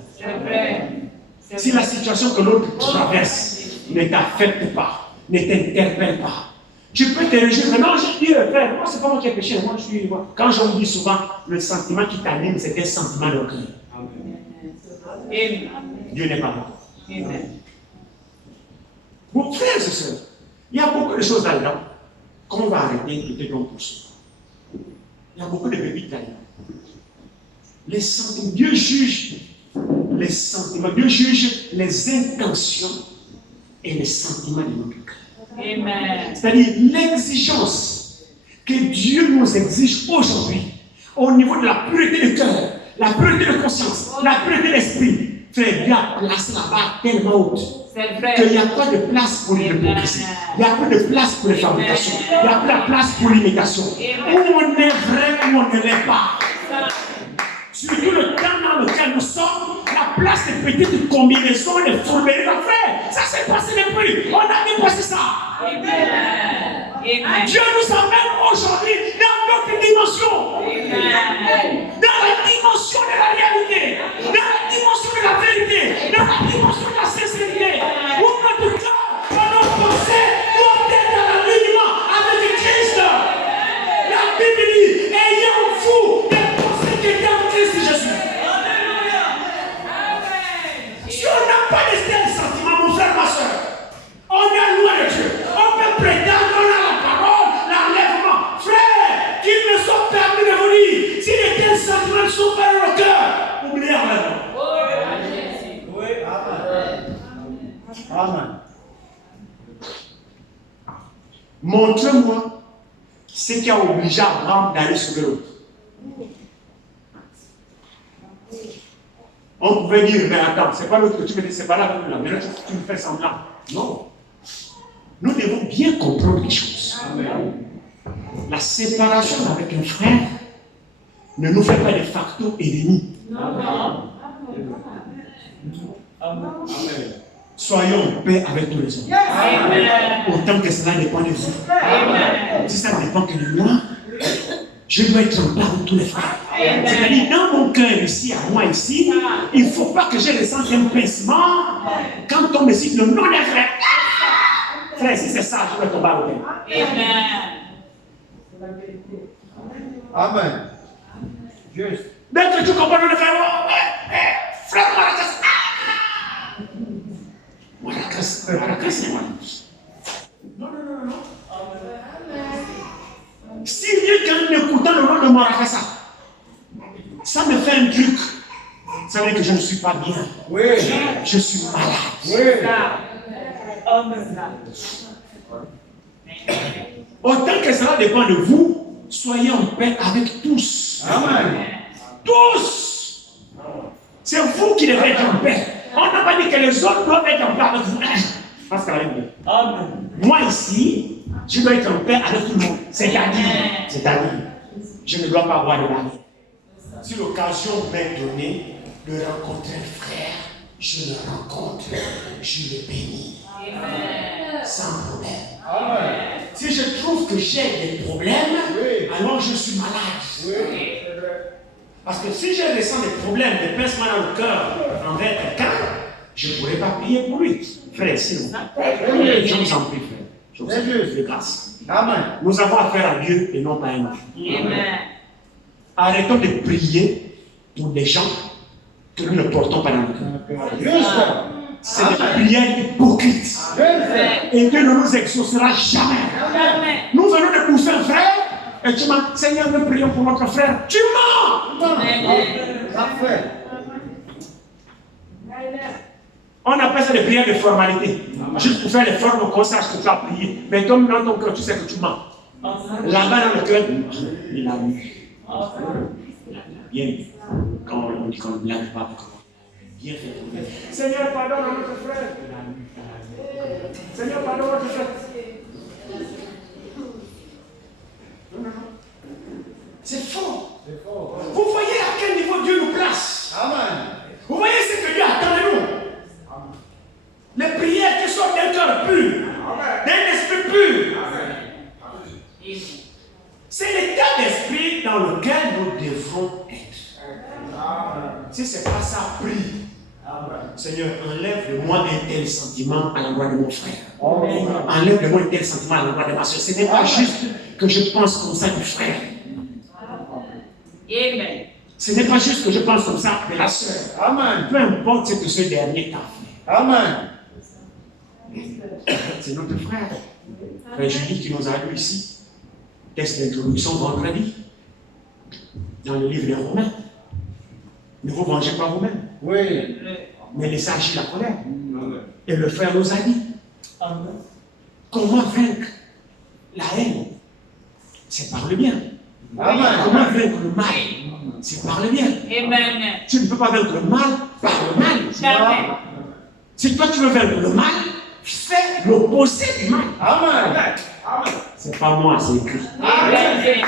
Si la situation que l'autre traverse ne t'affecte pas, ne t'interpelle pas, tu peux te réjouir. Non, je dis, frère, moi, c'est pas moi qui ai péché. Moi, je suis. Quand j'en dis souvent, le sentiment qui t'anime, c'est un sentiment de cœur. Dieu n'est pas mort. Mon frère et sœurs, il y a beaucoup de choses là-dedans qu'on va arrêter de poursuivre. Il y a beaucoup de pépites là-dedans. Les sentiments, Dieu juge les sentiments, Dieu juge les intentions et les sentiments de notre cœur. C'est-à-dire l'exigence que Dieu nous exige aujourd'hui au niveau de la pureté de cœur, la pureté de conscience, la pureté d'esprit. Frère, Dieu a placé là-bas tellement haute qu'il n'y a pas de place pour l'hypocrisie. Il n'y a pas de place pour les fabrications. Il n'y a pas de place pour l'imitation. Où on est vrai, où on ne l'est pas. Surtout le temps dans lequel nous sommes, la place des petites combinaisons, les fourberies d'affaires. Ça s'est passé depuis. On a dépassé ça. Dieu nous amène aujourd'hui dans notre dimension. Dans la dimension de la réalité. Dans la dimension de la vérité. Dans la dimension de la sincérité. Où notre cœur, notre pensée doit être dans l'alignement avec Christ. La Bible dit, ayez en vous des pensées qui étaient en Christ Jésus. Si on n'a pas de tels sentiments, mon frère, ma soeur, on est loin de Dieu. On peut prétendre qu'on a la parole, l'enlèvement. Frère, qu'il me soit permis de vous dire, si de tels sentiments ne sont pas dans le cœur, oubliez l'enlèvement. Oui, amen. Montre-moi ce qui a obligé Abraham d'aller sauver l'autre. On pouvait dire, mais attends, c'est pas l'autre que tu me dis, c'est pas là, mais là tu me fais semblant. Non. Nous devons bien comprendre les choses. Amen. La séparation avec un frère ne nous fait pas de facto ennemis. Non. Amen. Soyons en paix avec tous les hommes. Autant que cela dépend de vous. Amen. Si ça ne dépend que de moi, je dois être en paix avec tous les frères. C'est-à-dire, dans mon cœur ici, à moi ici, il ne faut pas que j'ai le sens d'un pincement quand on me cite le nom d'un frère. Frère, si c'est ça, je vais tomber au paix. Amen. Juste. Dès que tu comprends le frère, frère, Maracas, c'est moi. Non. Si quelqu'un m'écoutant le nom de Maracasa, ça me fait un truc. Ça veut dire que je ne suis pas bien. Oui. Je suis malade. Oui. Autant que cela dépend de vous, soyez en paix avec tous. Amen. Tous. C'est vous qui devez être en paix. On n'a pas dit que les autres doivent être en paix avec vous. Parce que moi ici, je dois être en paix avec tout le monde. C'est-à-dire, je ne dois pas avoir de barrière. Si l'occasion m'est donnée de rencontrer un frère, je le rencontre, je le bénis. Sans problème. Amen. Si je trouve que j'ai des problèmes, alors je suis malade. Parce que si je ressens des problèmes, des pincements dans le cœur envers quelqu'un, je ne pourrais pas prier pour lui. Frère, sinon, je vous en prie, frère. Je vous en prie de grâce. Amen. Nous avons affaire à Dieu et non pas à un homme. Arrêtons de prier pour des gens que nous ne portons pas dans le cœur. Juste. C'est des prières hypocrites. Et Dieu ne nous exaucera jamais. Nous venons de bouffer un frère et tu m'as dit, Seigneur, nous prions pour notre frère. Tu mens. Parfait. On appelle ça des prières de formalité. Juste pour faire les formes qu'on sache que tu as prié. Mais comme dans ton cœur, tu sais que tu mens. Là-bas dans le cœur, il a lu. Bien vu. Quand on dit qu'on ne blague pas, bien fait. Seigneur, pardonne à notre frère. Seigneur, pardonne à notre frère. Non. C'est faux. Vous voyez à quel niveau Dieu nous place. Amen. Vous voyez ce que Dieu attend de nous. Les prières qui sortent d'un cœur pur, d'un esprit pur. C'est l'état d'esprit dans lequel nous devrons être. Si ce n'est pas ça, prie. Seigneur, enlève de moi un tel sentiment à l'endroit de mon frère. Enlève de moi un tel sentiment à l'endroit de ma soeur. Ce n'est pas juste que je pense comme ça du frère. Amen. Ce n'est pas juste que je pense comme ça de la soeur. Amen. Peu importe ce que ce dernier t'a fait. Amen. C'est notre frère. Frère Julie qui nous a lu ici. Texte d'introduction vendredi. Dans le livre des Romains. Ne vous vengez pas vous-même. Oui. Mais laissez agir la colère. Et le frère nous a dit. Comment vaincre la haine? C'est par le bien. Amen. Comment vaincre le mal? C'est par le bien. Amen. Tu ne peux pas vaincre le mal par le mal. Amen. Si toi tu veux vaincre le mal, fais l'opposé du mal. Amen. C'est pas moi, c'est écrit. Amen.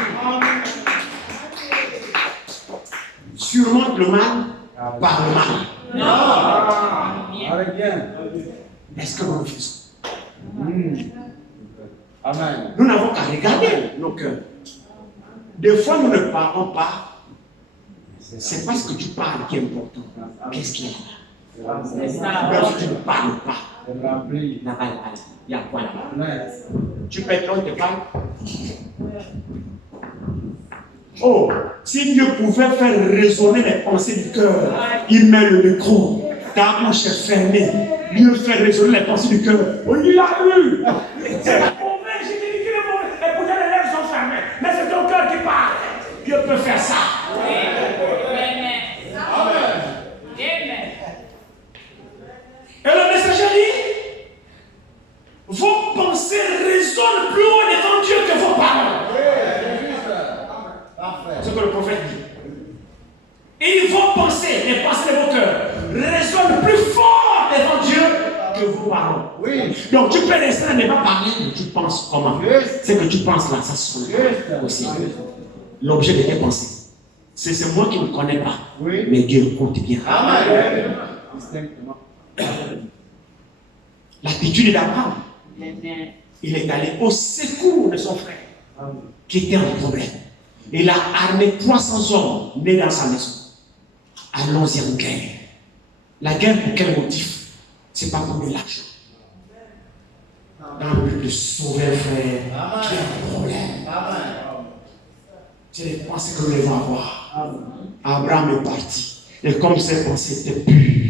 Surmonte le mal par le mal. Non. Allez bien. Est-ce que nous le faisons? Amen. Nous n'avons qu'à regarder nos cœurs. Des fois, nous ne parlons pas. C'est pas ce que tu parles qui est important. Qu'est-ce qu'il y a là? C'est ça. Même si tu ne parles pas, C'est rempli. là-bas, il y a quoi là-bas? Amen. Tu peux être te parle. Oh, si Dieu pouvait faire résonner les pensées du cœur, il met le micro, ta bouche est fermée, Dieu fait résonner les pensées du cœur. On l'a eu. C'est pas mauvais, j'ai dit qu'il est mauvais. Et pourtant les lèvres sont fermées. Mais c'est ton cœur qui parle. Dieu peut faire ça. Amen. Amen. Amen. Et le messager dit, vos pensées résonnent plus haut devant Dieu que vos paroles. Oui, c'est juste. Parfait. C'est ce que le prophète dit. Et vos pensées, les pensées de vos cœurs, résonnent plus fort devant Dieu que vos paroles. Oui. Donc tu peux rester là, ne pas parler, mais tu penses comment? Juste. Ce que tu penses là, ça sonne Juste. aussi. L'objet de tes pensées. C'est moi qui ne connais pas. Oui. Mais Dieu compte bien. Amen. Distinctement. L'attitude d'Abraham, Amen. il est allé au secours de son frère qui était en problème. Il a armé 300 hommes nés dans sa maison. Allons-y en guerre. La guerre pour quel motif? C'est pas pour de l'argent. Dans le but de sauver un frère qui a un problème. Amen. C'est les pensées que nous devons avoir. Abraham est parti. Et comme ses pensées étaient pures,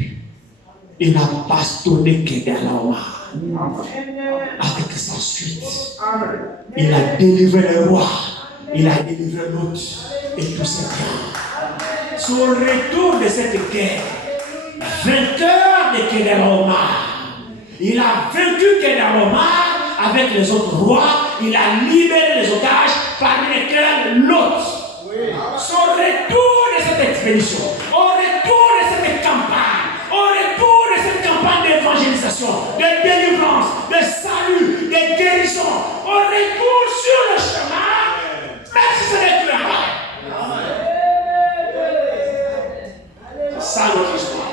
il n'a pas donné Kedalaoma. Avec sa suite, il a délivré le roi, il a délivré l'autre et tout ses biens. Sur le retour de cette guerre, vainqueur de Kedalaoma, il a vaincu Kedalaoma avec les autres rois, il a libéré les otages, parmi lesquels l'autre. Son retour de cette expédition, au retour de cette campagne, au retour de cette campagne d'évangélisation, de délivrance, de salut, de guérison, au retour sur le chemin, même si ce n'est plus là-bas. C'est ça notre histoire.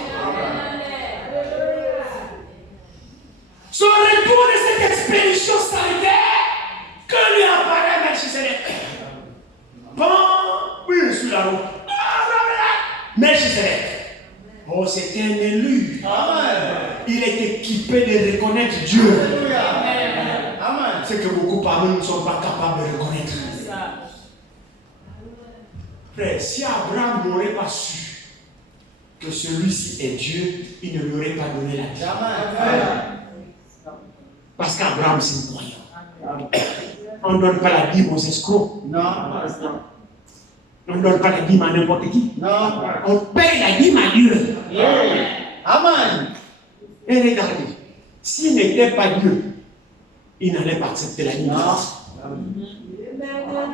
Son retour de cette expédition salutaire, que lui apparaît Melchisedec. Bon, oui, je suis là-haut. Melchisedec. Oh, c'était un élu. Amen. Il est équipé de reconnaître Dieu. Amen. Ce que beaucoup parmi nous ne sont pas capables de reconnaître. Frère, si Abraham n'aurait pas su que celui-ci est Dieu, il ne lui aurait pas donné la vie. Amen. Parce qu'Abraham, c'est un croyant. On ne donne pas la dîme aux escrocs. Non. On ne donne pas la dîme à n'importe qui. Non. On paye la dîme à Dieu. Amen. Et regardez, s'il n'était pas Dieu, il n'allait pas accepter la dîme.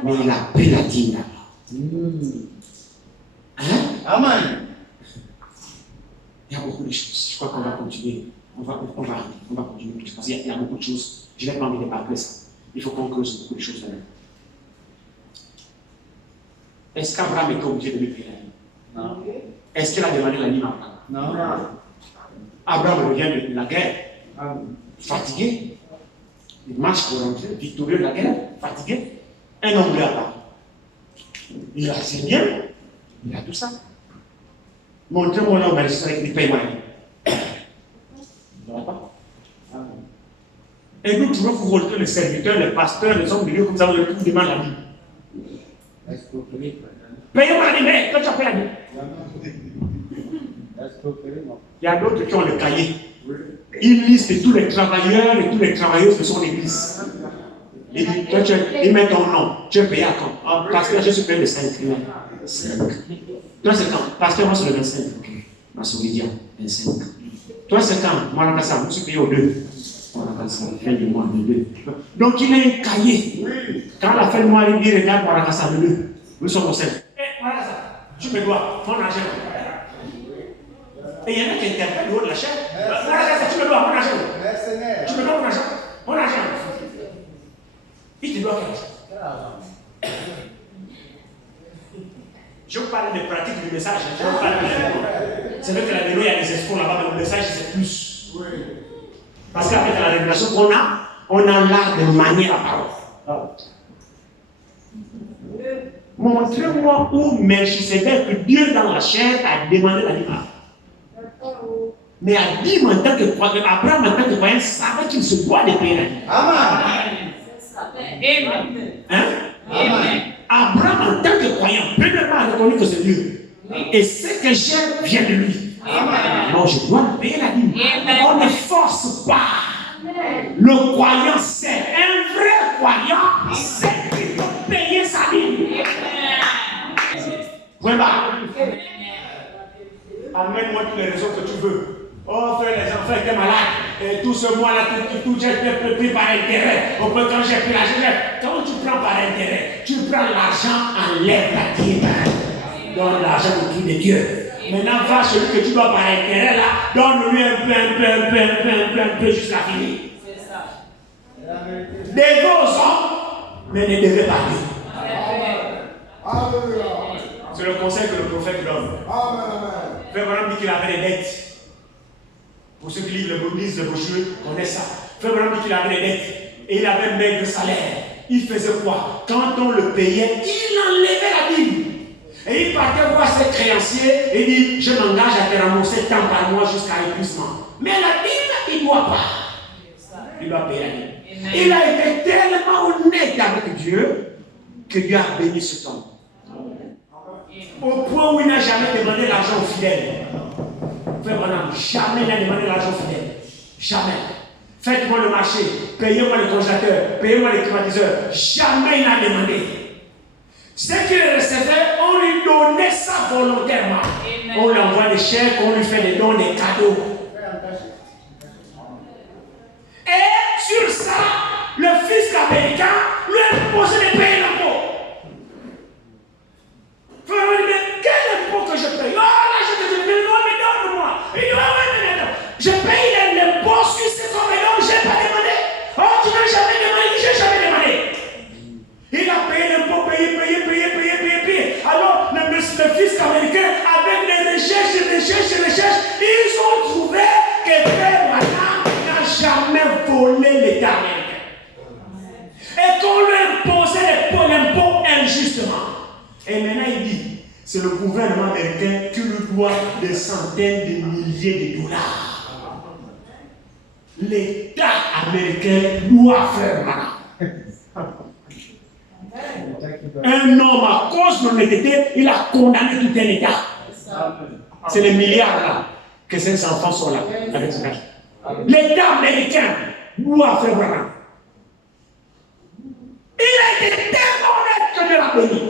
Mais il a pris la dîme là-bas. Hein? Amen. Il y a beaucoup de choses. Je crois qu'on va continuer. On va continuer. Parce qu'il y a beaucoup de choses. Je n'ai pas envie de parler ça. Il faut qu'on creuse beaucoup de choses là. Est-ce qu'Abraham était obligé de lui payer la dîme? Non. Est-ce qu'il a demandé la dîme à Abraham? Non. Abraham revient de la guerre, fatigué. Il marche pour rentrer, victorieux de la guerre, fatigué. Un homme lui apparaît. Il a Seigneur, il a tout ça. Montrez-moi là, merci avec les paiements. Il n'aura pas. Et nous trouvons vous voter les serviteurs, les pasteurs, les hommes de Dieu, comme ça, vous tout demande la vie. Payez-moi la vie, mais quand tu as payé la vie. Il y a d'autres qui ont le cahier. Ils listent tous les travailleurs et tous les travailleuses de son église. Ils mettent ton nom. Tu es payé à quand? Parce que je suis payé le 5. 5. Toi, c'est quand? Pasteur, moi, c'est le 25. Ma souris, 25. Toi, c'est quand? Moi, je suis payé au 2. Fin du mois, le 2. Donc, il a un cahier. Quand la fin du mois, il dit, regarde, moi, le 2. Nous sommes au 5. Voilà ça. Tu me dois mon argent. Et il y en a qui interprètent le haut de la chaîne. Voilà ça, tu me dois mon argent. Tu me dois mon argent. Mon argent. Il te doit quel argent? Je vous parle des pratiques du message. Je vous parle de c'est vrai que la délo, il y a des espoirs là-bas, mais le message, c'est plus. Parce qu'avec la révélation qu'on a, on a l'art de manier la parole. Montrez-moi où Melchisedec, Dieu dans la chair, a demandé l'animal. Mais a dit en tant que croyant, Abraham en tant que croyant savait qu'il se doit de payer l'animal. Amen. Amen. Hein? Amen. Abraham en tant que croyant, premièrement a reconnu que c'est Dieu. Et ce que j'ai vient de lui. Amen. Alors je dois payer la dîme. On ne force pas. Le croyant sait, un vrai croyant sait qu'il doit payer sa dîme. Vraiment. Amène-moi toutes les raisons que tu veux. Oh, frère, les enfants étaient malades. Et tout ce mois-là, tout j'ai pris par intérêt. Au point quand j'ai pris l'argent, quand tu prends par intérêt, tu prends l'argent, enlève la dîme. Donne l'argent au prix de Dieu. Maintenant, va celui que tu dois par intérêt là, donne-lui un peu jusqu'à finir. C'est ça. Devez aux hommes, mais ne devez pas Dieu. C'est le conseil que le prophète donne. Frère Branham dit qu'il avait des dettes. Pour ceux qui lisent le brochure, connaissent ça. Frère Branham dit qu'il avait des dettes. Et il avait un maigre salaire. Il faisait quoi? Quand on le payait, il enlevait la dîme. Et il partait voir ses créanciers et dit, je m'engage à te rembourser tant par mois jusqu'à épuisement. Mais la dîme, il ne doit pas. Il doit payer la dîme. Il a été tellement honnête avec Dieu que Dieu a béni cet homme. Au point où il n'a jamais demandé l'argent aux fidèles. Frère Branham, jamais il n'a demandé l'argent aux fidèles. Jamais. Faites-moi le marché, payez-moi les congélateurs, payez-moi les climatiseurs. Jamais il n'a demandé. Ce qu'il recevait, on lui donnait ça volontairement. Amen. On lui envoie des chèques, on lui fait des dons, des cadeaux. Et sur ça, le fisc américain lui a imposé de payer l'impôt. Frère, il dit, mais quel impôt que je paye? Oh là, je te dis, non, mais donne-moi. Il dit, ouais, je paye l'impôt sur ce qu'on me donne, je n'ai pas demandé. Oh, tu n'as jamais demandé, je n'ai jamais demandé. Il a payé l'impôt, payé. Alors, le fisc américain, avec des recherches, ils ont trouvé que Frère Branham n'a jamais volé l'État américain. Et qu'on lui imposait l'impôt injustement. Et maintenant, il dit, c'est le gouvernement américain qui lui doit des centaines de milliers de dollars. L'État américain doit faire mal. Un homme, à cause de l'honnêteté, il a condamné tout un État. C'est les milliards là que ces enfants sont là. L'État américain doit faire mal. Il a été tellement honnête que Dieu l'a béni.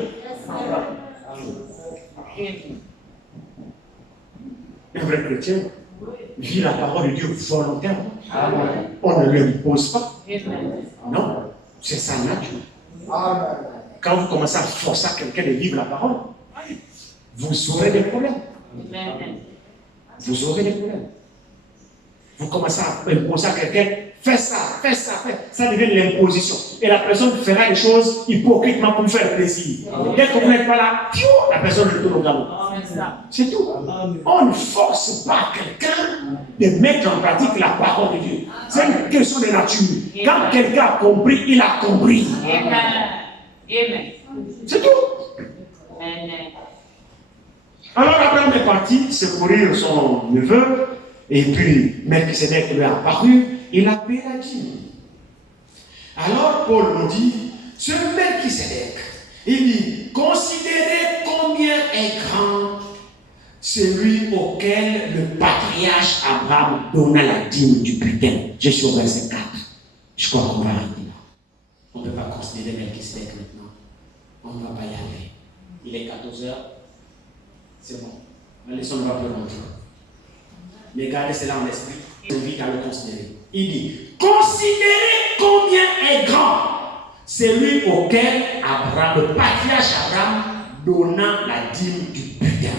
Un vrai chrétien vit la parole de Dieu volontairement. On ne l'impose pas. Non, c'est sa nature. Quand vous commencez à forcer à quelqu'un de vivre la parole, vous aurez des problèmes. Vous aurez des problèmes. Vous commencez à imposer à quelqu'un, fais ça. Ça devient l'imposition. Et la personne fera des choses hypocritement pour vous faire plaisir. Dès que vous n'êtes pas là, la personne retourne au galop. C'est tout. On ne force pas quelqu'un de mettre en pratique la parole de Dieu. C'est une question de nature. Quand quelqu'un a compris, il a compris. C'est tout. Abraham est parti secourir son neveu, et puis Melchisedec lui a apparu, il a payé la dîme. Alors Paul nous dit, ce Melchisedec, il dit, considérez combien est grand celui auquel le patriarche Abraham donna la dîme du butin. Je suis au verset 4. Je crois qu'on va arrêter là. On ne peut pas considérer Melchisedec maintenant. On ne va pas y aller. Il est 14h. C'est bon. La leçon ne va plus rentrer. Mais gardez cela en esprit. Je vous invite à le considérer. Il dit, considérez combien est grand celui auquel Abraham, le patriarche Abraham, donna la dîme du butin.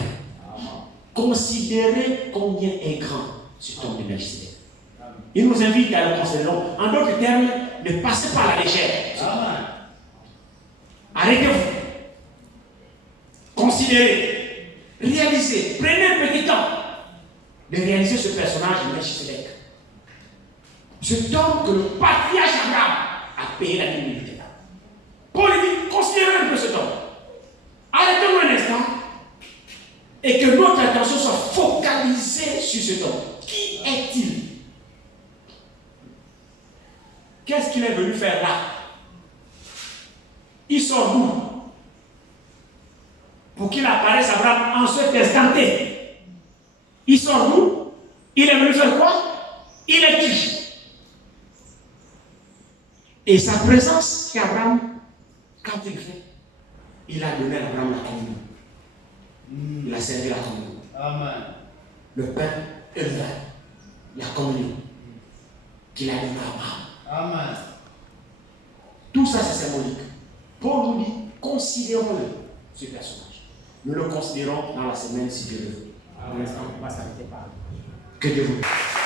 Considérez combien est grand cet homme de Melchisedec. Il nous invite à le considérer. En d'autres termes, ne passez pas à la légère. Arrêtez-vous. Considérez. Réalisez. Prenez un petit temps de réaliser ce personnage de Melchisedec. Cet homme que le patriarche Abraham a payé la dîme du butin. Paul dit, considérez un peu cet homme. Arrêtons un instant et que notre attention soit focalisée sur cet homme. Qui est-il? Qu'est-ce qu'il est venu faire là? Il sort d'où? Pour qu'il apparaisse à Abraham en cet instant T. Il sort d'où? Il est venu faire quoi? Il est qui? Et sa présence chez Abraham, quand il fait, il a donné à Abraham la communion. Il a servi la communion. Amen. Le pain et le vin. La communion qu'il a donné à Abraham. Amen. Tout ça, c'est symbolique. Paul nous dit, considérons-le, ce personnage. Nous le considérons dans la semaine si Dieu le veut. Pour l'instant, on va s'arrêter par là. Que Dieu vous bénisse.